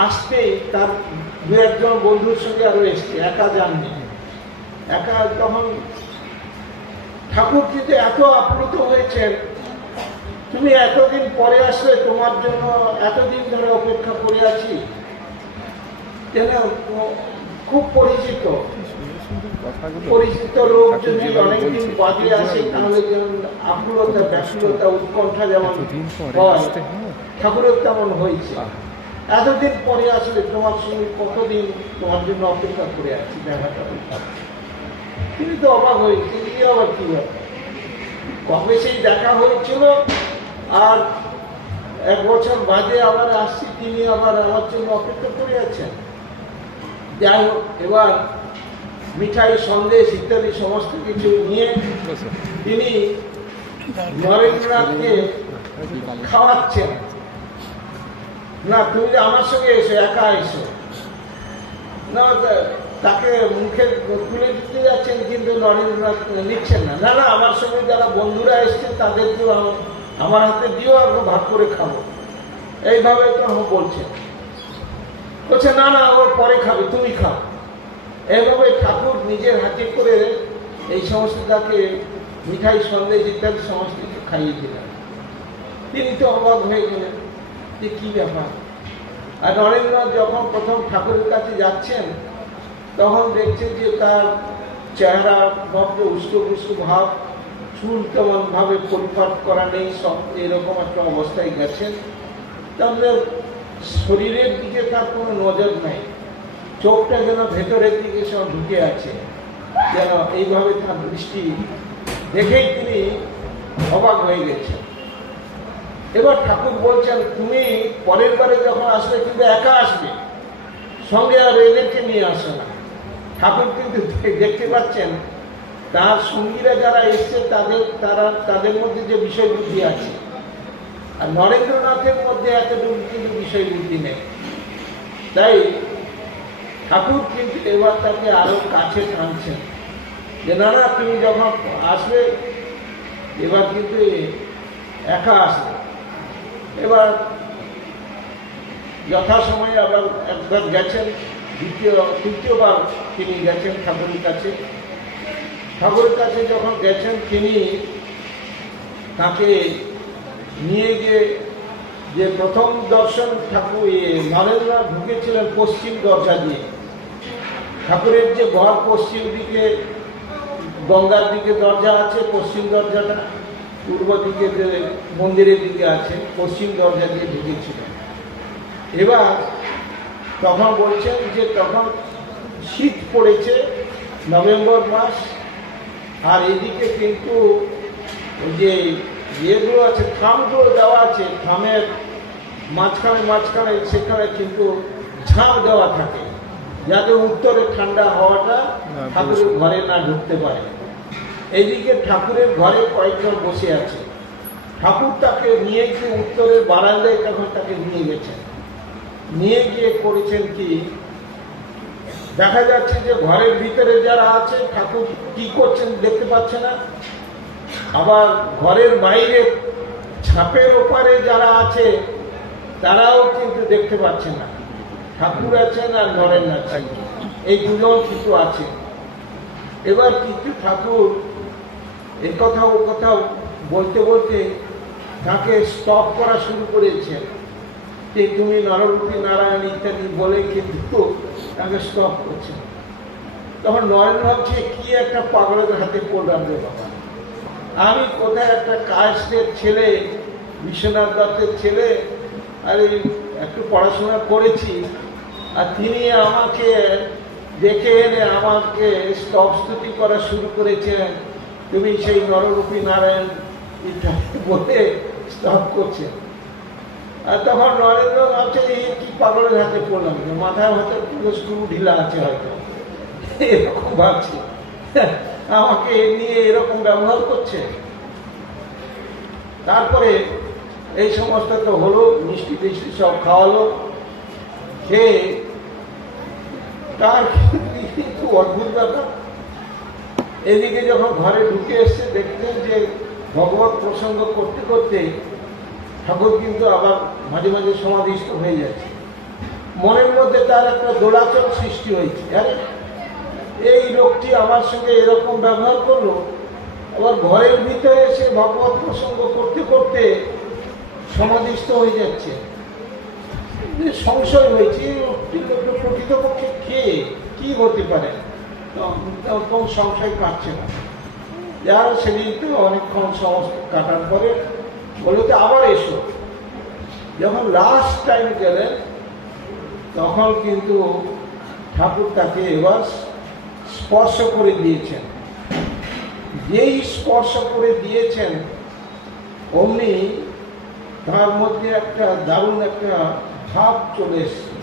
আসতেই তার দু একজন বন্ধুর সঙ্গে আরো এসছে, একা যাননি। একা তখন ঠাকুর কিন্তু এত আপ্লুত হয়েছেন, তুমি এতদিন পরে আসলে, তোমার জন্য এতদিন ধরে অপেক্ষা করে আছি। যেন খুব পরিচিত লোক যদি অনেকদিন বাদে আসে, তাহলে যেমন আকুলতা, ব্যাকুলতা, উৎকণ্ঠা যেমন হয়, ঠাকুরের তেমন হয়েছে। এতদিন পরে আসলে তোমার সঙ্গে কতদিন তোমার জন্য অপেক্ষা করে আছি, দেখাটা। তিনি তো অবাক হয়েছে, আবার কি ব্যাপার, কবে সেই দেখা হয়েছিল আর 1 বছর বাদে আবার আসছি, তিনি আবার আমার জন্য অপেক্ষা করে আছেন। যাই হোক, এবার মিঠাই, সন্দেশ ইত্যাদি সমস্ত কিছু নিয়ে তিনি নরেন্দ্রনাথকে খাওয়াচ্ছেন। না, তুমি আমার সঙ্গে এসো, একা এসো না। তাকে মুখে তুলে দিতে যাচ্ছেন, কিন্তু নরেন্দ্রনাথ নিচ্ছেন না। না না, আমার সঙ্গে যারা বন্ধুরা এসছেন তাদেরকেও আমার হাতে দিও, আর ভাগ করে খাবো, এইভাবে তো বলছেন। বলছে না না, ওর পরে খাবে, তুমি খাও। এইভাবে ঠাকুর নিজের হাতে করে এই সমস্ত তাকে মিঠাই, সন্দেশ ইত্যাদি সমস্ত কিছু খাইয়ে দিলেন। তিনি তো অবাক হয়ে গেলেন যে কি ব্যাপার। আর নরেন্দ্রনাথ যখন প্রথম ঠাকুরের কাছে যাচ্ছেন, তখন দেখছেন যে তার চেহারা বড্ড উস্কো ভাব, চুল তেমন ভাবে পরিপাট করা নেই, সব এরকম একটা অবস্থায় গেছেন। তাহলে শরীরের দিকে তার কোনো নজর নাই, চোখটা যেন ভেতরের দিকে সব ঢুকে আছে, যেন এইভাবে তার দৃষ্টি দেখেই তিনি অবাক হয়ে গেছেন। এবার ঠাকুর বলছেন, তুমি পরের বারে যখন আসবে কিন্তু একা আসবে, সঙ্গে আর এদেরকে নিয়ে আসে না। ঠাকুর কিন্তু দেখতে পাচ্ছেন তার সঙ্গীরা যারা এসছে তাদের মধ্যে যে বিষয় বুদ্ধি আছে, আর নরেন্দ্রনাথের মধ্যে এতটুকু কিন্তু বিষয় বুদ্ধি নেই। তাই ঠাকুর কিন্তু এবার তাকে আরো কাছে টানছেন যে না না, তুমি যখন আসবে এবার কিন্তু একা আসবে। এবার যথাসময়ে আবার একবার গেছেন, তৃতীয়বার তিনি গেছেন ঠাকুরের কাছে যখন গেছেন তিনি তাকে নিয়ে গিয়ে যে প্রথম দর্শন নরেন্দ্র ঢুকেছিলেন পশ্চিম দরজা দিয়ে। ঠাকুরের যে ঘর পশ্চিম দিকে গঙ্গার দিকে দরজা আছে, পশ্চিম দরজাটা পূর্ব দিকে মন্দিরের দিকে আছে, পশ্চিম দরজা দিয়ে ঢুকেছিলেন। এবার তখন বলছেন যে তখন শীত পড়েছে, নভেম্বর মাস, আর এদিকে কিন্তু যে ইয়েগুলো আছে, থামগুলো দেওয়া আছে, থামের মাঝখানে সেখানে কিন্তু ঝাঁপ দেওয়া থাকে, যাতে উত্তরে ঠান্ডা হাওয়াটা ঠাকুরের ঘরে না ঢুকতে পারে। এইদিকে ঠাকুরের ঘরে কয়েকজন বসে আছে। ঠাকুর তাকে নিয়ে গিয়ে উত্তরের বারান্দায় তখন তাকে নিয়ে গেছেন। নিয়ে গিয়ে করেছেন কি, দেখা যাচ্ছে যে ঘরের ভিতরে যারা আছে ঠাকুর কি করছেন দেখতে পাচ্ছে না, আবার ঘরের বাইরে ছাপের ওপারে যারা আছে তারাও কিন্তু দেখতে পাচ্ছে না। ঠাকুর আছেন আর নরেন আছেন, এই দুজন কিন্তু আছে। এবার কিন্তু ঠাকুর এ কথা ও কথা বলতে বলতে তাকে স্টপ করা শুরু করেছেন, যে তুমি নররূপী নারায়ণ ইত্যাদি বলে কিন্তু তাকে স্টপ করছে। তখন নরেন ভাবছে কি একটা পাগলের হাতে পড়লাম রে বাবা, আমি কোথায় একটা কাস্টের ছেলে, বিশ্বনাথ দত্তের ছেলে, আর একটু পড়াশোনা করেছি, আর তিনি আমাকে ডেকে এনে আমাকে স্তব স্তুতি করা শুরু করেছেন, তুমি সেই নররূপী নারায়ণ ইত্যাদি বলে স্তব করছে। আর তখন নরেন্দ্র ভাবছে এই কি পাগলের হাতে পড়লাম, মাথায় হয়তো পুরো স্ক্রু ঢিলা আছে, হয়তো এরকম ভাবছি, আমাকে নিয়ে এরকম ব্যবহার করছে। তারপরে এই সমস্ত তো হলো, মিষ্টি টিষ্টি সব খাওয়ালো, খেয়ে তার কিন্তু অদ্ভুত ব্যাপার, এদিকে যখন ঘরে ঢুকে এসছে দেখতেন যে ভগবত প্রসঙ্গ করতে করতে ঠাকুর কিন্তু আবার মাঝে মাঝে সমাধিস্থ হয়ে যাচ্ছে। মনের মধ্যে তার একটা দোলাচল সৃষ্টি হয়েছে, আরে এই লোকটি আমার সঙ্গে এরকম ব্যবহার করলো, আবার ঘরের ভিতরে এসে ভগবত প্রসঙ্গ করতে করতে সমাধিস্থ হয়ে যাচ্ছে। সংশয় হয়েছে প্রকৃতপক্ষে কে, কি হতে পারে, তখন সংশয় কাটছে না। যার সেদিন তো অনেকক্ষণ সমস্ত কাটার পরে বলে তো আবার এসো। যখন লাস্ট টাইম গেলেন তখন কিন্তু ঠাকুর তাকে এবার স্পর্শ করে দিয়েছেন। যেই স্পর্শ করে দিয়েছেন অমনি তার মধ্যে একটা দারুণ একটা ভাব চলে এসছে।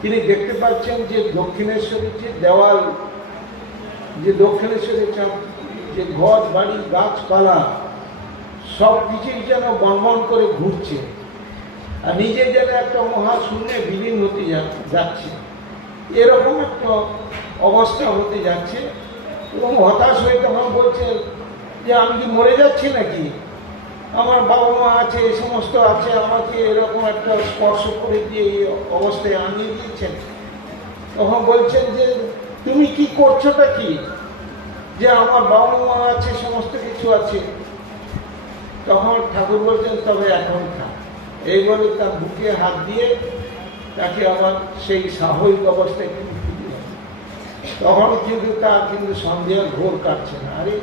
তিনি দেখতে পাচ্ছেন যে দক্ষিণেশ্বরের যে দেওয়াল, যে দক্ষিণেশ্বরের যে ঘর বাড়ি গাছপালা সব কিছুই যেন বনবন করে ঘুরছে, আর নিজে যেন একটা মহাশূন্যে বিলীন হতে যাচ্ছে, এরকম একটা অবস্থা হতে যাচ্ছে। এবং হতাশ হয়ে তখন বলছে যে আমি কি মরে যাচ্ছি নাকি, আমার বাবা মা আছে, এই সমস্ত আছে, আমাকে এরকম একটা স্পর্শ করে দিয়ে এই অবস্থায় আনিয়ে দিয়েছেন। তখন বলছেন যে তুমি কি করছোটা কি, যে আমার বাবা মা আছে, সমস্ত কিছু আছে। তখন ঠাকুর বলছেন তবে এখন থাক, এই বলে তার বুকে হাত দিয়ে তাকে আবার সেই স্বাভাবিক অবস্থায় কিন্তু ফিরিয়ে দেয়। তখন কিন্তু তার কিন্তু সন্দেহের ঘোর কাটছে না, আরে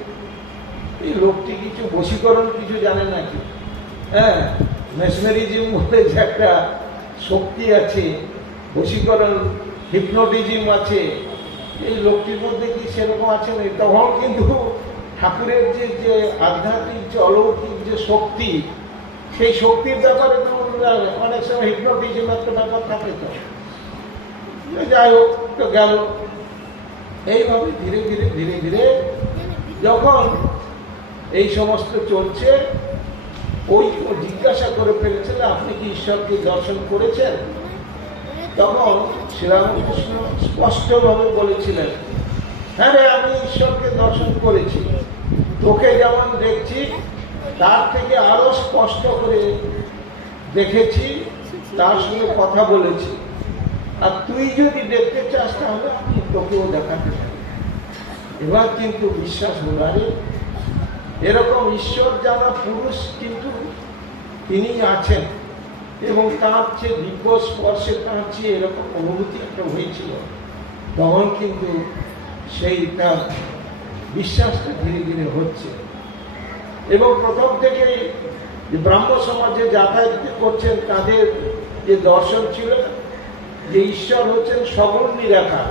এই লোকটি কিছু বশীকরণ কিছু জানে নাকি, হ্যাঁ মেসমেরিজম বলে যে একটা শক্তি আছে, বশীকরণ হিপনোটিজম আছে, এই লোকটির মধ্যে কি সেরকম আছে না। তখন কিন্তু ঠাকুরের যে আধ্যাত্মিক যে অলৌকিক যে শক্তি, সেই শক্তির ব্যাপারে তো অনেক সময় হিপনোটিজম একটা ব্যাপার থাকে, তো যাই হোক তো গেল। এইভাবে ধীরে ধীরে ধীরে ধীরে যখন এই সমস্ত চলছে, ওই জিজ্ঞাসা করে ফেলেছিল আপনি কি ঈশ্বরকে দর্শন করেছেন? তখন শ্রীরামকৃষ্ণ স্পষ্টভাবে বলেছিলেন, হ্যাঁ রে আমি ঈশ্বরকে দর্শন করেছি, তোকে যেমন দেখছি তার থেকে আরো স্পষ্ট করে দেখেছি, তার সঙ্গে কথা বলেছি। আর তুই যদি দেখতে চাস তাহলে আমি তোকেও দেখাতে পারি। এবার কিন্তু বিশ্বাস হল, আরে এরকম ঈশ্বর জানা পুরুষ কিন্তু তিনি আছেন, এবং তার চেয়ে দিব্য স্পর্শে তার চেয়ে এরকম অনুভূতি একটা হয়েছিল। তখন কিন্তু সেই তার বিশ্বাসটা ধীরে ধীরে হচ্ছে। এবং প্রথম থেকেই যে ব্রাহ্ম সমাজে যাতায়াত করছেন তাদের যে দর্শন ছিল যে ঈশ্বর হচ্ছেন সগুণ নিরাকার।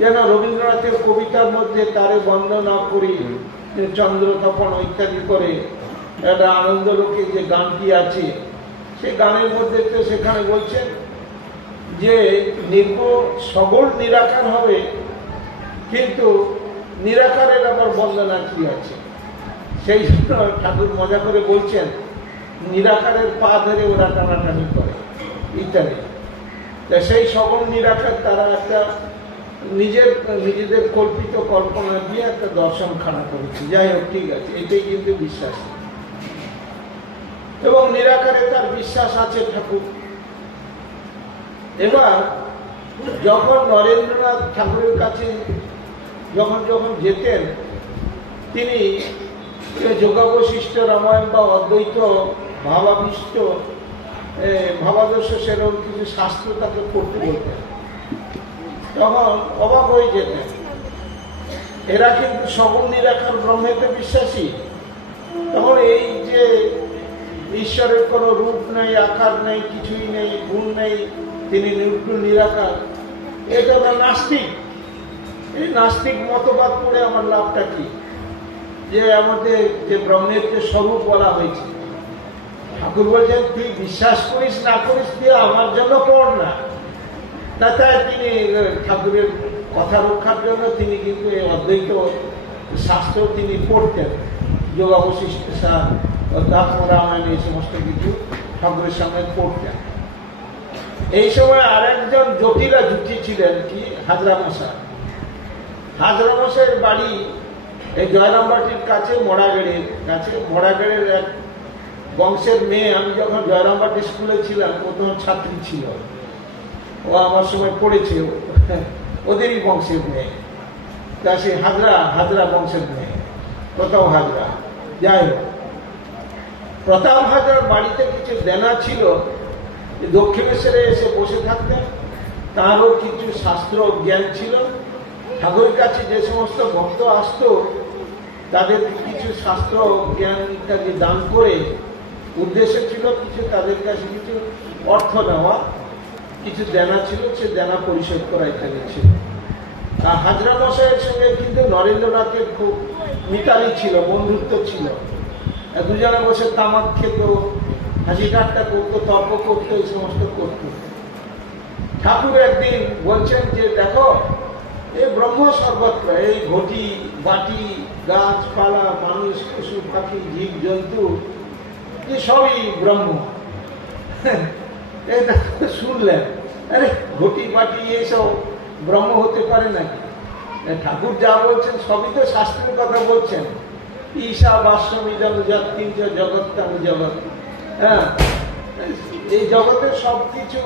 যেন রবীন্দ্রনাথের কবিতার মধ্যে তারে বন্দনা করি চন্দ্র তপন ইত্যাদি করে একটা আনন্দলোকে যে গানটি আছে, সেই গানের মধ্যে তো সেখানে বলছেন যে সগুণ নিরাকার হবে, কিন্তু নিরাকারের আবার বন্দনা কি আছে। সেই জন্য ঠাকুর মজা করে বলছেন নিরাকারের পা ধরে ওরা টানাটানি করে ইত্যাদি। সেই সকল নিরাকার তারা একটা নিজেদের কল্পিত কল্পনা দিয়ে একটা দর্শন খাড়া করেছে। যাই হোক, ঠিক আছে, এটাই কিন্তু বিশ্বাস, এবং নিরাকারে তার বিশ্বাস আছে ঠাকুর। এবার যখন নরেন্দ্রনাথ ঠাকুরের কাছে যখন যেতেন, তিনি যোগাবশিষ্ট রামায়ণ বা অদ্বৈত ভাবাবিষ্ট ভাবাদর্শ সেরকম কিছু শাস্ত্র তাকে পড়তে বলতেন, তখন অবাক হয়ে যেতেন। এরা কিন্তু সগুণ নিরাকার ব্রহ্মেতে বিশ্বাসী। তখন এই যে ঈশ্বরের কোনো রূপ নেই, আকার নেই, কিছুই নেই, গুণ নেই, তিনি নির্গুণ নিরাকার, এটা তো নাস্তিক। এই নাস্তিক মতবাদ পড়ে আমার লাভটা কি? যে আমাদের যে ব্রহ্মের যে স্বরূপ বলা হয়েছে, ঠাকুর বলছেন তুই বিশ্বাস করিস না করিস, তুই আমার জন্য পড় না। তাই তিনি ঠাকুরের কথা রক্ষার জন্য তিনি কিন্তু এই অদ্বৈত শাস্ত্র তিনি পড়তেন। যোগাবশিষ্ট অধ্যাত্ম রামায়ণ এই সমস্ত কিছু ঠাকুরের সামনে পড়তেন। এই সময় আরেকজন জটিলা যুক্তি ছিলেন কি, হাজরা মশাই। হাজরা মশাইয়ের বাড়ি এই জয়রামবাটির কাছে, মোড়াগেড়ের কাছে। মোড়াগেড়ের এক বংশের মেয়ে, আমি যখন জয়রামবাটি স্কুলে ছিলাম ও তখন ছাত্রী ছিল, ও আমার সময় পড়েছে, ওদেরই বংশের মেয়ে। তা সে হাজরা বংশের মেয়ে, প্রতাপ হাজরা। যাই হোক, প্রতাপ হাজরার বাড়িতে কিছু দেনা ছিল, দক্ষিণেশ্বরে এসে বসে থাকতেন। তারও কিছু শাস্ত্র জ্ঞান ছিল। ঠাকুরের কাছে যে সমস্ত ভক্ত আসত তাদের কিছু শাস্ত্র জ্ঞান ইত্যাদি দান করে উদ্দেশ্য ছিল কিছু তাদের কাছে কিছু অর্থ নেওয়া, কিছু দেনা ছিল, সে দেনা পরিশোধ করা ইত্যাদি ছিল। আর হাজরা মশাইয়ের সঙ্গে কিন্তু নরেন্দ্রনাথের খুব মিতালি ছিল, বন্ধুত্ব ছিল। দুজনে বসে তামাক খেত, হাসি ঠাট্টা করতো, তর্ক করতো, এই সমস্ত করত। ঠাকুর একদিন বলছেন যে দেখো, এই ব্রহ্ম সর্বত্র, এই ঘটি বাটি গাছপালা মানুষ পশু পাখি জীব জন্তু এই সবই ব্রহ্ম। এই শুনলেন, আরে ঘটি বাটি এইসব ব্রহ্ম হতে পারে নাকি? ঠাকুর যা বলছেন সবই তো শাস্ত্রের কথা বলছেন। ঈশা বাস্যমিদং যৎকিঞ্চ জগৎতাং জগৎ। হ্যাঁ, এই জগতের সবকিছু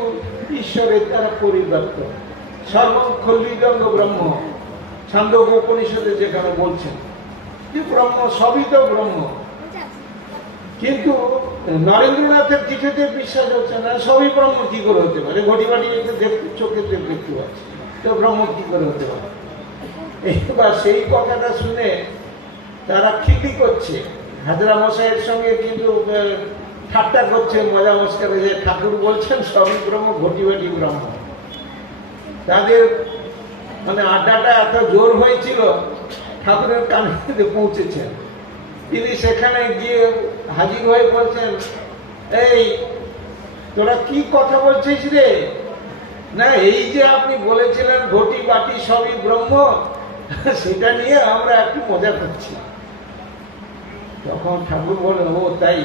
ঈশ্বরের দ্বারা পরিব্যাপ্ত। সর্বং খল্বিদং ব্রহ্ম, ছান্দোগ্য উপনিষদে যেখানে বলছেন যে ব্রহ্ম, সবই তো ব্রহ্ম। কিন্তু নরেন্দ্রনাথের কিছুতে বিশ্বাস হচ্ছে না, সবই ব্রহ্ম কি করে হতে পারে? ঘটি বাটি চোখে দেখতে পাচ্ছি, তো ব্রহ্ম কি করে হতে পারে? এবার সেই কথাটা শুনে তারা ঠিকই করছে, হাজরা মশাইয়ের সঙ্গে কিন্তু ঠাট্টা করছে, মজা মস্কারে, যে ঠাকুর বলছেন সবই ব্রহ্ম, ঘটি বাটি ব্রহ্ম। তাদের মানে আড্ডাটা এত জোর হয়েছিল, ঠাকুরের কানে পৌঁছেছেন। তিনি সেখানে গিয়ে হাজির হয়ে বলছেন, এই তোরা কি কথা বলছিস রে? না, এই যে আপনি বলেছিলেন ঘটি বাটি সবই ব্রহ্ম, সেটা নিয়ে আমরা একটু মজা করছি। তখন ঠাকুর বলেন, ও তাই?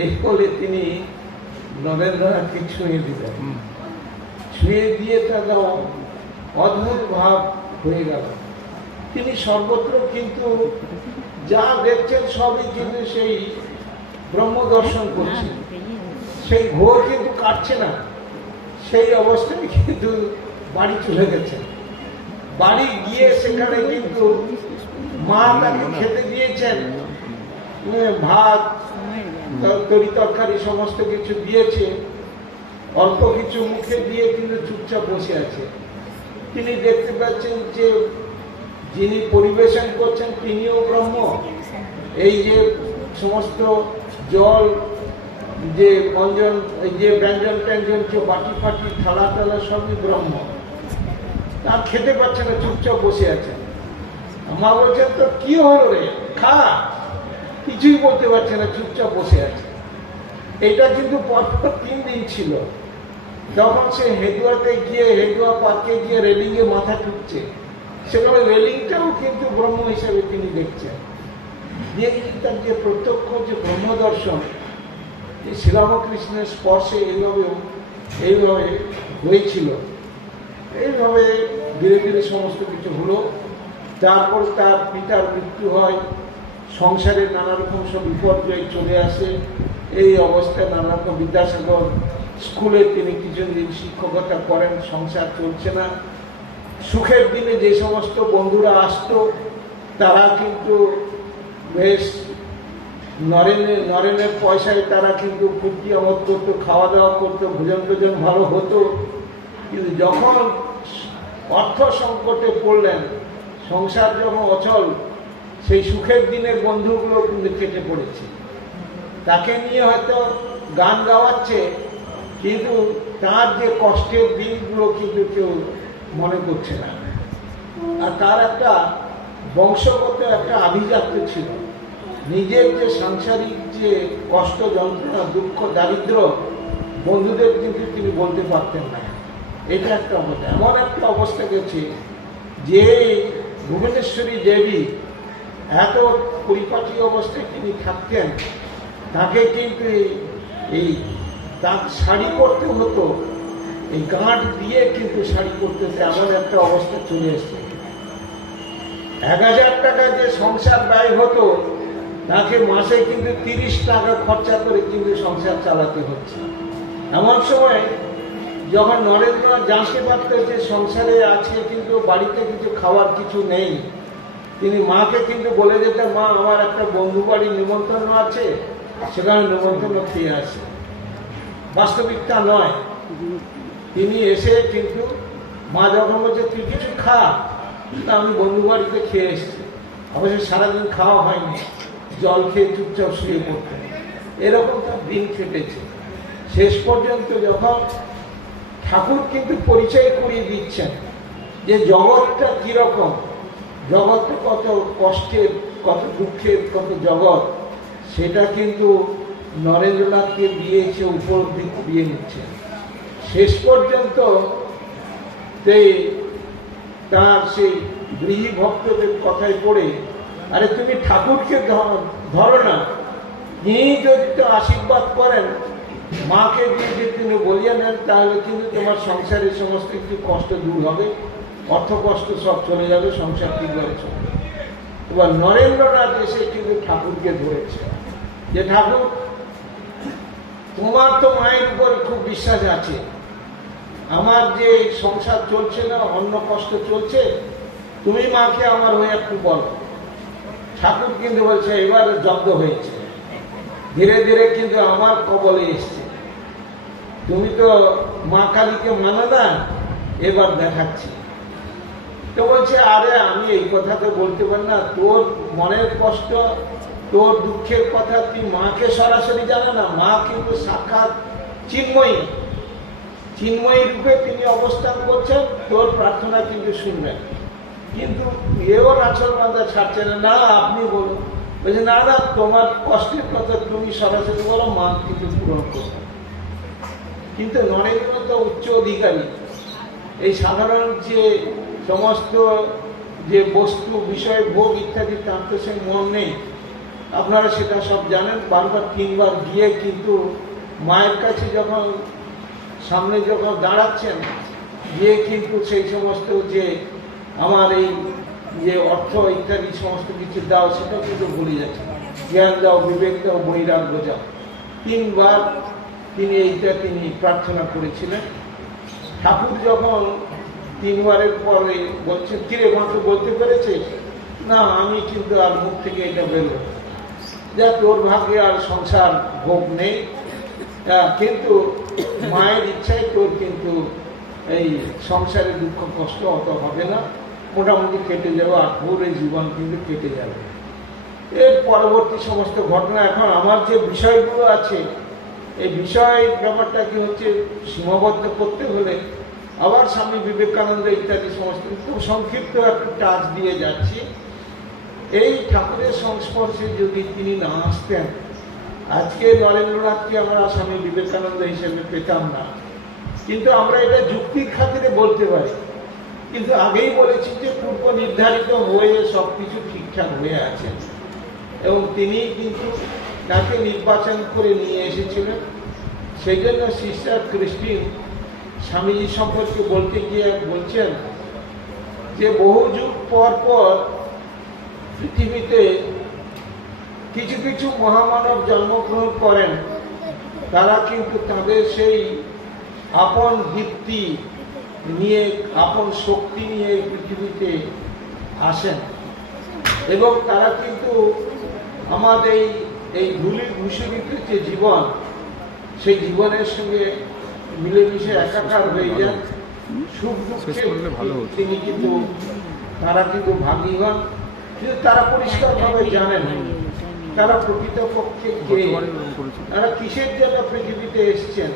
এই বলে তিনি নরেন্দ্রনাথকে ছুঁয়ে দিলেন। ছুঁয়ে দিয়ে তারা অদ্ভুত ভাব হয়ে গেল। তিনি সর্বত্র কিন্তু যা দেখছেন সবই কিন্তু সেই ব্রহ্ম দর্শন করছেন। সেই ঘোর কিন্তু কাটছে না, সেই অবস্থায় কিন্তু বাড়ি চলে গেছেন। বাড়ি গিয়ে সেখানে কিন্তু মা তাকে খেতে দিয়েছেন, ভাত তরি তরকারি সমস্ত কিছু দিয়েছে, অল্প কিছু মুখে দিয়ে কিন্তু চুপচাপ বসে আছে। তিনি দেখতে পাচ্ছেন যে যিনি পরিবেশন করছেন তিনিও ব্রহ্ম। এই যে সমস্ত জল, যে ব্যঞ্জন, এই যে ব্যঞ্জন ট্যাঞ্জন, যে বাটি ফাটি থালা টালা সবই ব্রহ্ম। তার খেতে পাচ্ছে না, চুপচাপ বসে আছেন। মা বলছেন তো কি হলো রে, খা। কিছুই বলতে পারছে না, চুপচাপ বসে আছে। এটা কিন্তু পরপর 3 দিন ছিল। যখন সে হেদুয়াতে গিয়ে, হেদুয়া পার্কে গিয়ে রেলিংয়ে মাথা ঠুকছে, সেখানে রেলিংটাও কিন্তু ব্রহ্ম হিসাবে তিনি দেখছেন। দিয়ে তার যে প্রত্যক্ষ যে ব্রহ্ম দর্শন, যে শ্রীরামকৃষ্ণের স্পর্শে এইভাবে হয়েছিল। এইভাবে ধীরে ধীরে সমস্ত কিছু হলো। তারপর তার পিতার মৃত্যু হয়, সংসারে নানা রকম সব বিপর্যয় চলে আসে। এই অবস্থায় নানা রকম বিদ্যাসাগর স্কুলে তিনি কিছুদিন শিক্ষকতা করেন, সংসার চলছে না। সুখের দিনে যে সমস্ত বন্ধুরা আসতো তারা কিন্তু বেশ নরেনের পয়সায় তারা কিন্তু ফুর্তি আমোদ করতো, খাওয়া দাওয়া করতো, ভোজন টোজন ভালো হতো। কিন্তু যখন অর্থ সংকটে পড়লেন, সংসার যখন অচল, সেই সুখের দিনের বন্ধুগুলো কিন্তু কেটে পড়েছে। তাকে নিয়ে হয়তো গান গাওয়াচ্ছে, কিন্তু তার যে কষ্টের দিনগুলো কিন্তু কেউ মনে করছে না। আর তার একটা বংশগত একটা আভিজাত্য ছিল। নিজের যে সাংসারিক যে কষ্ট, যন্ত্রণা, দুঃখ, দারিদ্র বন্ধুদের কিন্তু তিনি বলতে পারতেন না। এটা একটা অবস্থা, এমন একটা অবস্থা গেছে যে ভুবনেশ্বরী দেবী এত পরিপাটি অবস্থায় তিনি থাকতেন, তাকে কিন্তু এই তার শাড়ি পরতে হতো, এই গাঁট দিয়ে কিন্তু শাড়ি পরতে হতো, এমন একটা অবস্থা চলে এসছে। 1000 টাকা যে সংসার ব্যয় হতো, তাকে মাসে কিন্তু 30 টাকা খরচা করে কিন্তু সংসার চালাতে হচ্ছে। এমন সময় যখন নরেন্দ্রনাথ জানতে পারতেন যে সংসারে আজকে কিন্তু বাড়িতে কিছু খাওয়ার কিছু নেই, তিনি মাকে কিন্তু বলে যেতেন, মা আমার একটা বন্ধু বাড়ি নিমন্ত্রণ আছে, সেখানে নিমন্ত্রণ খেয়ে আসে। বাস্তবিকটা নয়, তিনি এসে কিন্তু মা যখন বলছে তুই কিছু খা, আমি বন্ধু বাড়িতে খেয়ে এসেছি। অবশ্য সারাদিন খাওয়া হয়নি, জল খেয়ে চুপচাপ শুয়ে পড়তেন। এরকম তার দিন কেটেছে। শেষ পর্যন্ত যখন ঠাকুর কিন্তু পরিচয় করিয়ে দিচ্ছেন যে জগৎটা কিরকম, জগৎটা কত কষ্টের, কত দুঃখের, কত জগৎ, সেটা কিন্তু নরেন্দ্রনাথকে দিয়েছে, উপলব্ধি করিয়ে নিচ্ছে। শেষ পর্যন্ত তার সেই গৃহী ভক্তদের কথায় পড়ে, আরে তুমি ঠাকুরকে ধরো না, তিনি যদি তো আশীর্বাদ করেন, মাকে দিয়ে যে তিনি বলিয়ে নেন, তাহলে কিন্তু তোমার সংসারের সমস্ত কিছু কষ্ট দূর হবে, অর্থ কষ্ট সব চলে যাবে, সংসার ঠিকভাবে চলবে। এবার নরেন্দ্রনাথ এসে কিন্তু ঠাকুরকে ধরেছে যে ঠাকুর, তোমার তো মায়ের উপর খুব বিশ্বাস আছে, আমার যে সংসার চলছে না, অন্য কষ্ট চলছে, তুমি মাকে আমার হয়ে একটু বলো। ঠাকুর কিন্তু বলছে এবার জব্দ হয়েছে, ধীরে ধীরে কিন্তু আমার কবলে এসছে, তুমি তো মা কালীকে মানো না, এবার দেখাচ্ছি। তো বলছে আরে আমি এই কথা তো বলতে পারি না, তোর মনের কষ্ট, তোর দুঃখের কথা তুই মাকে সরাসরি জানা না। মা কিন্তু সাক্ষাৎ চিন্ময়ী, চিন্ময়ী রূপে তিনি অবস্থান করছেন, তোর প্রার্থনা কিন্তু শুনবেন। কিন্তু এও নাচল বান্ধা ছাড়ছে না, না আপনি বলুন। বলছে না না, তোমার কষ্টের কথা তুমি সরাসরি বলো, মা কিন্তু পূরণ করবে। কিন্তু নরেন্দ্র তো উচ্চ অধিকারী, এই সাধারণ যে সমস্ত যে বস্তু, বিষয়, ভোগ ইত্যাদি, তার তো সে মন নেই। আপনারা সেটা সব জানেন। বারবার 3 বার গিয়ে কিন্তু মায়ের কাছে যখন সামনে যখন দাঁড়াচ্ছেন, গিয়ে কিন্তু সেই সমস্ত যে আমার এই যে অর্থ ইত্যাদি সমস্ত কিছু দাও, সেটা কিন্তু ভুলে যাচ্ছে। জ্ঞান দাও, বিবেক দাও, বৈরাগ্য যাও। 3 বার তিনি এইটা তিনি প্রার্থনা করেছিলেন। ঠাকুর যখন 3 বারের পরে বলছেন, কিরে মাত্র বলতে পেরেছিস? না, আমি কিন্তু আর মুখ থেকে এটা বেরো, যা তোর ভাগ্যে আর সংসার ভোগ নেই, কিন্তু মায়ের ইচ্ছায় তোর কিন্তু এই সংসারে দুঃখ কষ্ট অত হবে না, মোটামুটি কেটে যাবে, আর পুরো জীবন কিন্তু কেটে যাবে। এর পরবর্তী সমস্ত ঘটনা, এখন আমার যে বিষয়গুলো আছে, এই বিষয় ব্যাপারটা কি হচ্ছে, সীমাবদ্ধ করতে হলে আবার স্বামী বিবেকানন্দ ইত্যাদি সমস্ত, খুব সংক্ষিপ্ত একটু টাচ দিয়ে যাচ্ছি। এই ঠাকুরের সংস্পর্শে যদি তিনি না আসতেন, আজকে নরেন্দ্রনাথকে আমরা স্বামী বিবেকানন্দ হিসেবে পেতাম না। কিন্তু আমরা এটা যুক্তির খাতিরে বলতে পারি, কিন্তু আগেই বলেছি যে পূর্ব নির্ধারিত হয়ে সবকিছু ঠিকঠাক হয়ে আছে, এবং তিনি কিন্তু তাকে নির্বাচন করে নিয়ে এসেছিলেন। সেই জন্য সিস্টার ক্রিস্টিন স্বামীজি সম্পর্কে বলতে গিয়ে বলছেন যে বহু যুগ পর পর পৃথিবীতে কিছু কিছু মহামানব জন্মগ্রহণ করেন, তারা কিন্তু তাদের সেই আপন ভিত্তি নিয়ে, আপন শক্তি নিয়ে পৃথিবীতে আসেন, এবং তারা কিন্তু আমাদের এই ধূলির ভূষিত যে জীবন, সেই জীবনের সঙ্গে মিলেমিশে একাকার হয়ে যান, সুখ দুঃখে তিনি কিন্তু তারা কিন্তু ভাগী হন। কিন্তু তারা পরিষ্কারভাবে জানেন তারা প্রকৃতপক্ষে তারা কিসের জন্য পৃথিবীতে এসছেন,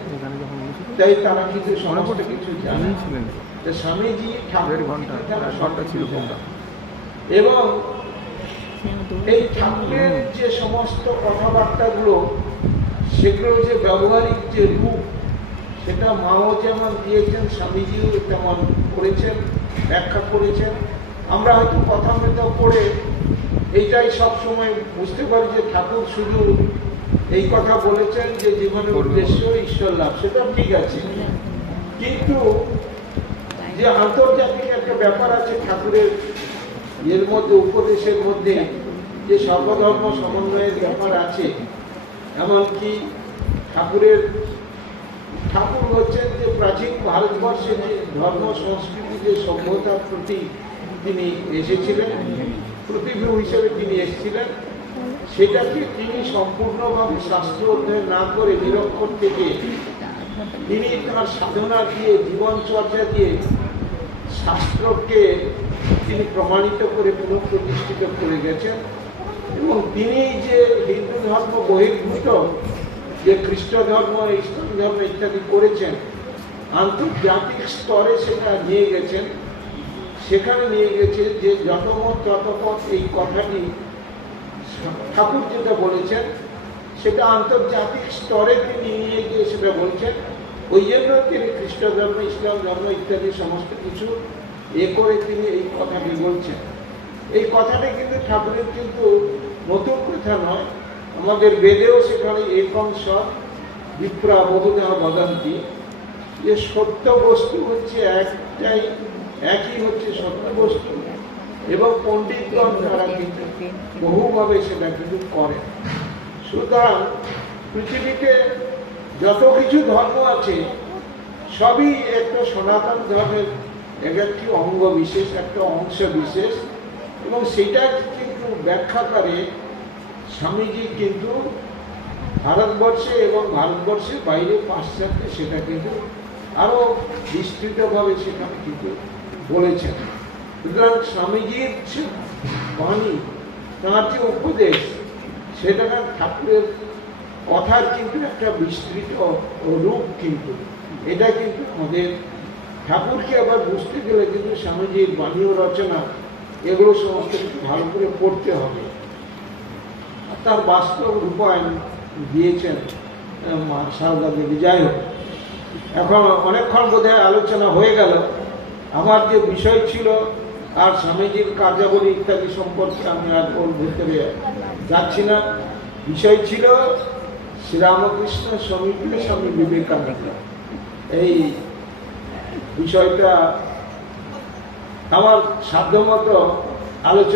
তাই তারা কিন্তু সমস্ত কিছু জানেন। স্বামীজি ঠাকুরের ঘন্টা ছিল, এবং এই ঠাকুরের যে সমস্ত কথাবার্তাগুলো, সেগুলো যে ব্যবহারিক যে রূপ, সেটা মাও যেমন দিয়েছেন, স্বামীজিও তেমন করেছেন, ব্যাখ্যা করেছেন। আমরা হয়তো কথা মতো পড়ে এইটাই সবসময় বুঝতে পারি যে ঠাকুর শুধু এই কথা বলেছেন যে জীবনের উদ্দেশ্য ঈশ্বর লাভ, সেটা ঠিক আছে, কিন্তু যে আন্তর্জাতিক একটা ব্যাপার আছে ঠাকুরের এর মধ্যে, উপদেশের মধ্যে যে সর্বধর্ম সমন্বয়ের ব্যাপার আছে, এমনকি ঠাকুর হচ্ছেন যে প্রাচীন ভারতবর্ষের যে ধর্ম সংস্কৃতি, যে সভ্যতার প্রতি তিনি এসেছিলেন, প্রতিভূ হিসেবে তিনি এসেছিলেন, সেটাকে তিনি সম্পূর্ণভাবে শাস্ত্র অধ্যয়ন না করে নিরক্ষর থেকে তিনি তাঁর সাধনা দিয়ে, জীবনচর্যা দিয়ে শাস্ত্রকে তিনি প্রমাণিত করে পুনঃপ্রতিষ্ঠিত করে গেছেন। এবং তিনি যে হিন্দু ধর্ম বহির্ভূত যে খ্রিস্ট ধর্ম, ইসলাম ধর্ম ইত্যাদি করেছেন, আন্তর্জাতিক স্তরে সেটা নিয়ে গেছেন। সেখানে নিয়ে গেছে যে যতমত ততপথ, এই কথাটি ঠাকুর যেটা বলেছেন সেটা আন্তর্জাতিক স্তরে তিনি নিয়ে গিয়ে সেটা বলছেন। ওই জন্য তিনি খ্রিস্ট ধর্ম, ইসলাম ধর্ম ইত্যাদি সমস্ত কিছু করে তিনি এই কথাটি বলছেন। এই কথাটি কিন্তু ঠাকুরের কিন্তু নতুন কথা নয়, আমাদের বেদেও সেখানে একং সৎ বিপ্রা বহুধা বদন্তি, যে সত্য বস্তু হচ্ছে একটাই, একই হচ্ছে সত্য বস্তু, এবং পণ্ডিতগণ তারা কিন্তু বহুভাবে সেটা কিন্তু করে। সুতরাং পৃথিবীতে যত কিছু ধর্ম আছে সবই একটা সনাতন ধর্মের একটি অঙ্গ বিশেষ, একটা অংশ বিশেষ, এবং সেটা কিন্তু ব্যাখ্যা করে স্বামীজি কিন্তু ভারতবর্ষে এবং ভারতবর্ষের বাইরে পাশ্চাত্যে সেটা কিন্তু আরো বিস্তৃতভাবে সেখানে কিন্তু বলেছেন। সুতরাং স্বামীজির যে বাণী, তাঁর যে উপদেশ, সেটা ঠাকুরের কথার কিন্তু একটা বিস্তৃত রূপ, কিন্তু এটা কিন্তু আমাদের ঠাকুরকে আবার বুঝতে গেলে কিন্তু স্বামীজির বাণী ও রচনা এগুলো সমস্ত কিছু ভালো করে পড়তে হবে। তার বাস্তব রূপায়ণ দিয়েছেন মা সারদা দেবী। যাই হোক, এখন অনেকক্ষণ বোধহয় আলোচনা হয়ে গেল। আমার যে বিষয় ছিল আর স্বামীজির কার্যাবলী ইত্যাদি সম্পর্কে আমি আর ওর ভেতরে যাচ্ছি না। বিষয় ছিল শ্রীরামকৃষ্ণ সমীপে স্বামী বিবেকানন্দ। এই বিষয়টা আমার সাধ্যমতো আলোচনা